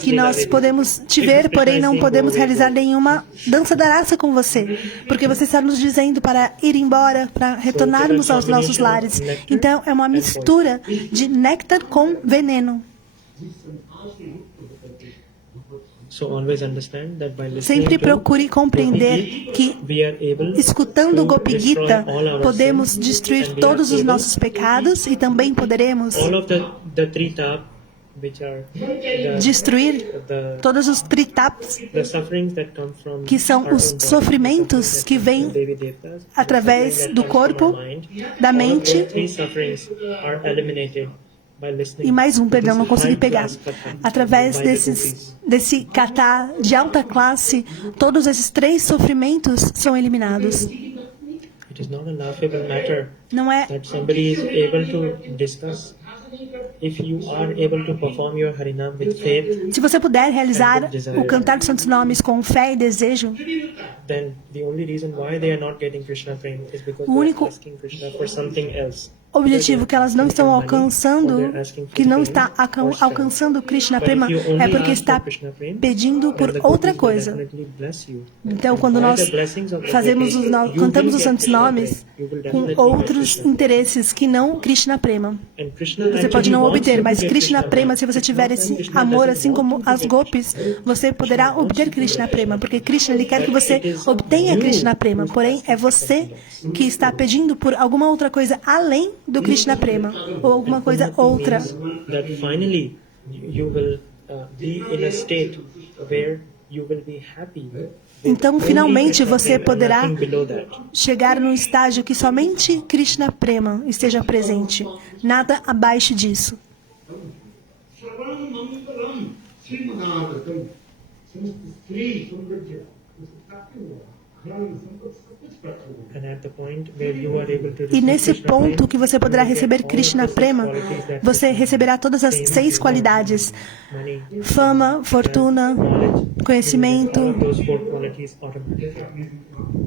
que nós podemos te ver, porém não podemos realizar nenhuma dança da raça com você, porque você está nos dizendo para ir embora, para retornarmos aos nossos lares. Então é uma mistura de néctar com veneno. So always understand that by listening Sempre to procure compreender que, we are able escutando o to Gopi destroy Gita, all our podemos sins, destruir and we are todos os able nossos pecados e também poderemos all of the three tap, which are destruir the todos os tritaps, sufferings that come from que são our os own body, sofrimentos que vêm Devi Devtas, através that do comes from corpo, our mind. da All of mente. those three sufferings are eliminated by listening. E mais um, perdão, não This consegui high pegar. class katha Através by the desse kata de alta classe, todos esses três sofrimentos são eliminados. It is not a laughable matter Não é that somebody is able to discuss. If you are able to perform your Harinam with faith, Se você puder realizar o cantar dos santos nomes com fé e desejo, then the only reason why they are not getting Krishna prema is because O they único- are asking Krishna for something else. objetivo que elas não estão alcançando, que não está alcançando Krishna Prema, é porque está pedindo por outra coisa. Então, quando nós cantamos os santos nomes com outros interesses que não Krishna Prema, você pode não obter, mas Krishna Prema, se você tiver esse amor, assim como as gopis, você poderá obter Krishna Prema, porque Krishna ele quer que você obtenha Krishna Prema, porém é você que está pedindo por alguma outra coisa além do Krishna Prema, ou alguma coisa outra. That finally you will be in a state where you will be happy. Então, finalmente, você poderá Nothing below that. chegar num estágio que somente Krishna Prema esteja presente. Nada abaixo disso. Sarvanamangam Srimadagadam Sri Sundajya And at the point where you are able to E receive nesse Krishna ponto prema, que você poderá receber Krishna Prema, você receberá todas as 6 qualidades: money, fama, fortuna, conhecimento. all of those 4 qualities automatically.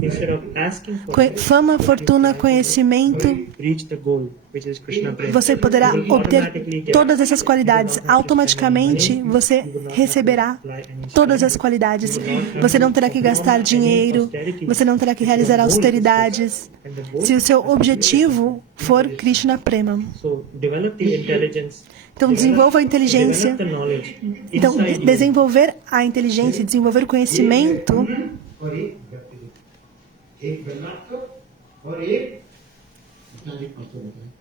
Instead of asking for it, Fama, fortuna, conhecimento. reach the goal, which is Krishna prema. Você poderá You will obter automatically get todas essas qualidades. Automaticamente, você receberá todas as qualidades. Você não terá que gastar dinheiro, você não terá que realizar austeridades, se o seu objetivo for Krishna Prema. So develop the intelligence, Então, desenvolva a inteligência. develop the knowledge Então, inside you. desenvolver a inteligência, desenvolver o conhecimento, और एक बेलाकर और एक इत्यादि पत्र होता है.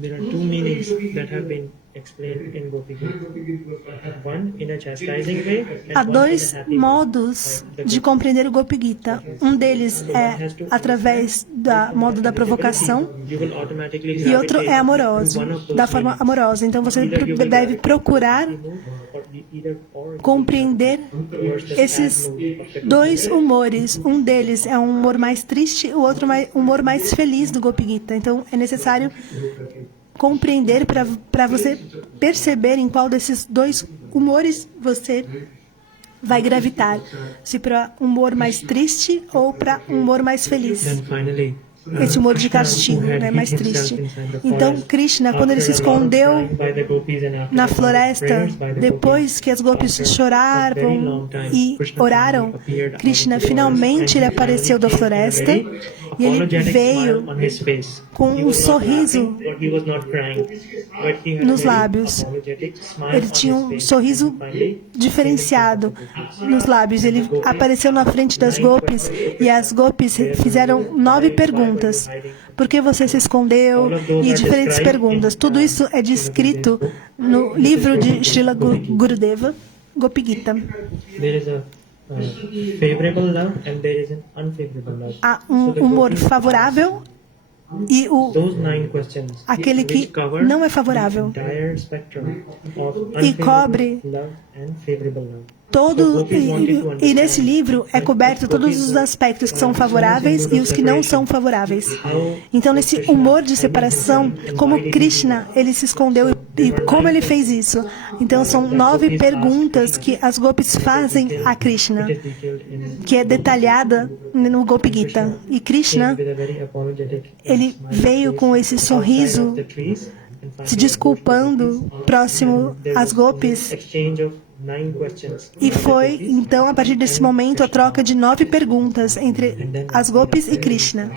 There are 2 meanings that have been explained in Gopi Gita. One in a chastising way and há one in dois a happy way. modos de compreender o Gopi Gita. Um deles é através do modo da provocação You will automatically e outro é gravitate amoroso, to one of those da forma meanings. amorosa. Então você deve procurar compreender esses dois humores. Um deles é um humor mais triste, o outro humor mais feliz do Gopi Gita. Então é necessário compreender para você perceber em qual desses dois humores você vai gravitar. Se para um humor mais triste ou para um humor mais feliz. Then finally, Esse humor de castigo, né, mais triste. Então, Krishna, quando ele se escondeu na floresta, depois que as gopis choraram e oraram, Krishna finalmente ele apareceu da floresta e ele veio com um sorriso nos lábios. Ele tinha um sorriso diferenciado nos lábios. Ele apareceu na frente das gopis e as gopis fizeram 9 perguntas. Por que você se escondeu? E diferentes perguntas. Tudo isso é descrito no livro de Srila Gurudeva, Gopi Gita. Há um humor favorável e those 9 questions aquele which que cover não é favorável the entire spectrum of e cobre unfavorable love and favorable love. todo, e nesse livro é coberto todos os aspectos que são favoráveis e os que não são favoráveis. Então, nesse humor de separação, como Krishna, ele se escondeu e como ele fez isso. Então, são 9 perguntas que as gopis fazem a Krishna, que é detalhada no Gopi Gita. E Krishna, ele veio com esse sorriso, se desculpando próximo às gopis. E foi, então, a partir desse momento, a troca de 9 perguntas entre as gopis e Krishna.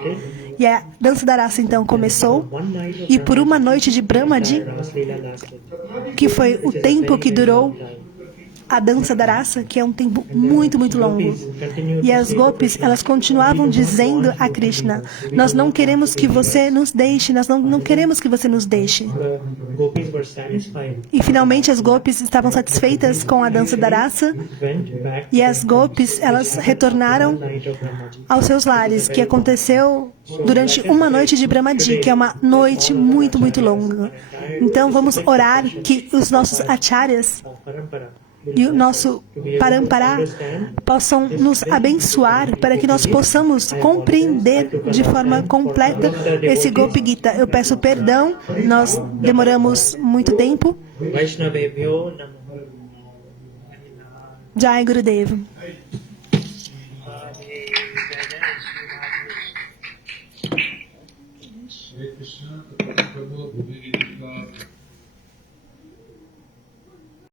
E a dança da raça, então, começou. E por uma noite de Brahmadi, que foi o tempo que durou a dança da raça, que é um tempo muito, muito longo. E as gopis, elas continuavam dizendo a Krishna: nós não queremos que você nos deixe, nós não queremos que você nos deixe. E finalmente as gopis estavam satisfeitas com a dança da raça, e as gopis, elas retornaram aos seus lares, que aconteceu durante uma noite de Brahmadi, que é uma noite muito, muito longa. Então vamos orar que os nossos acharyas e o nosso parampara possam nos abençoar para que nós possamos compreender de forma completa esse Gopi Gita. Eu peço perdão, nós demoramos muito tempo. Jai Gurudev. Hare Krishna, Prabhu, Bhuvi Gita,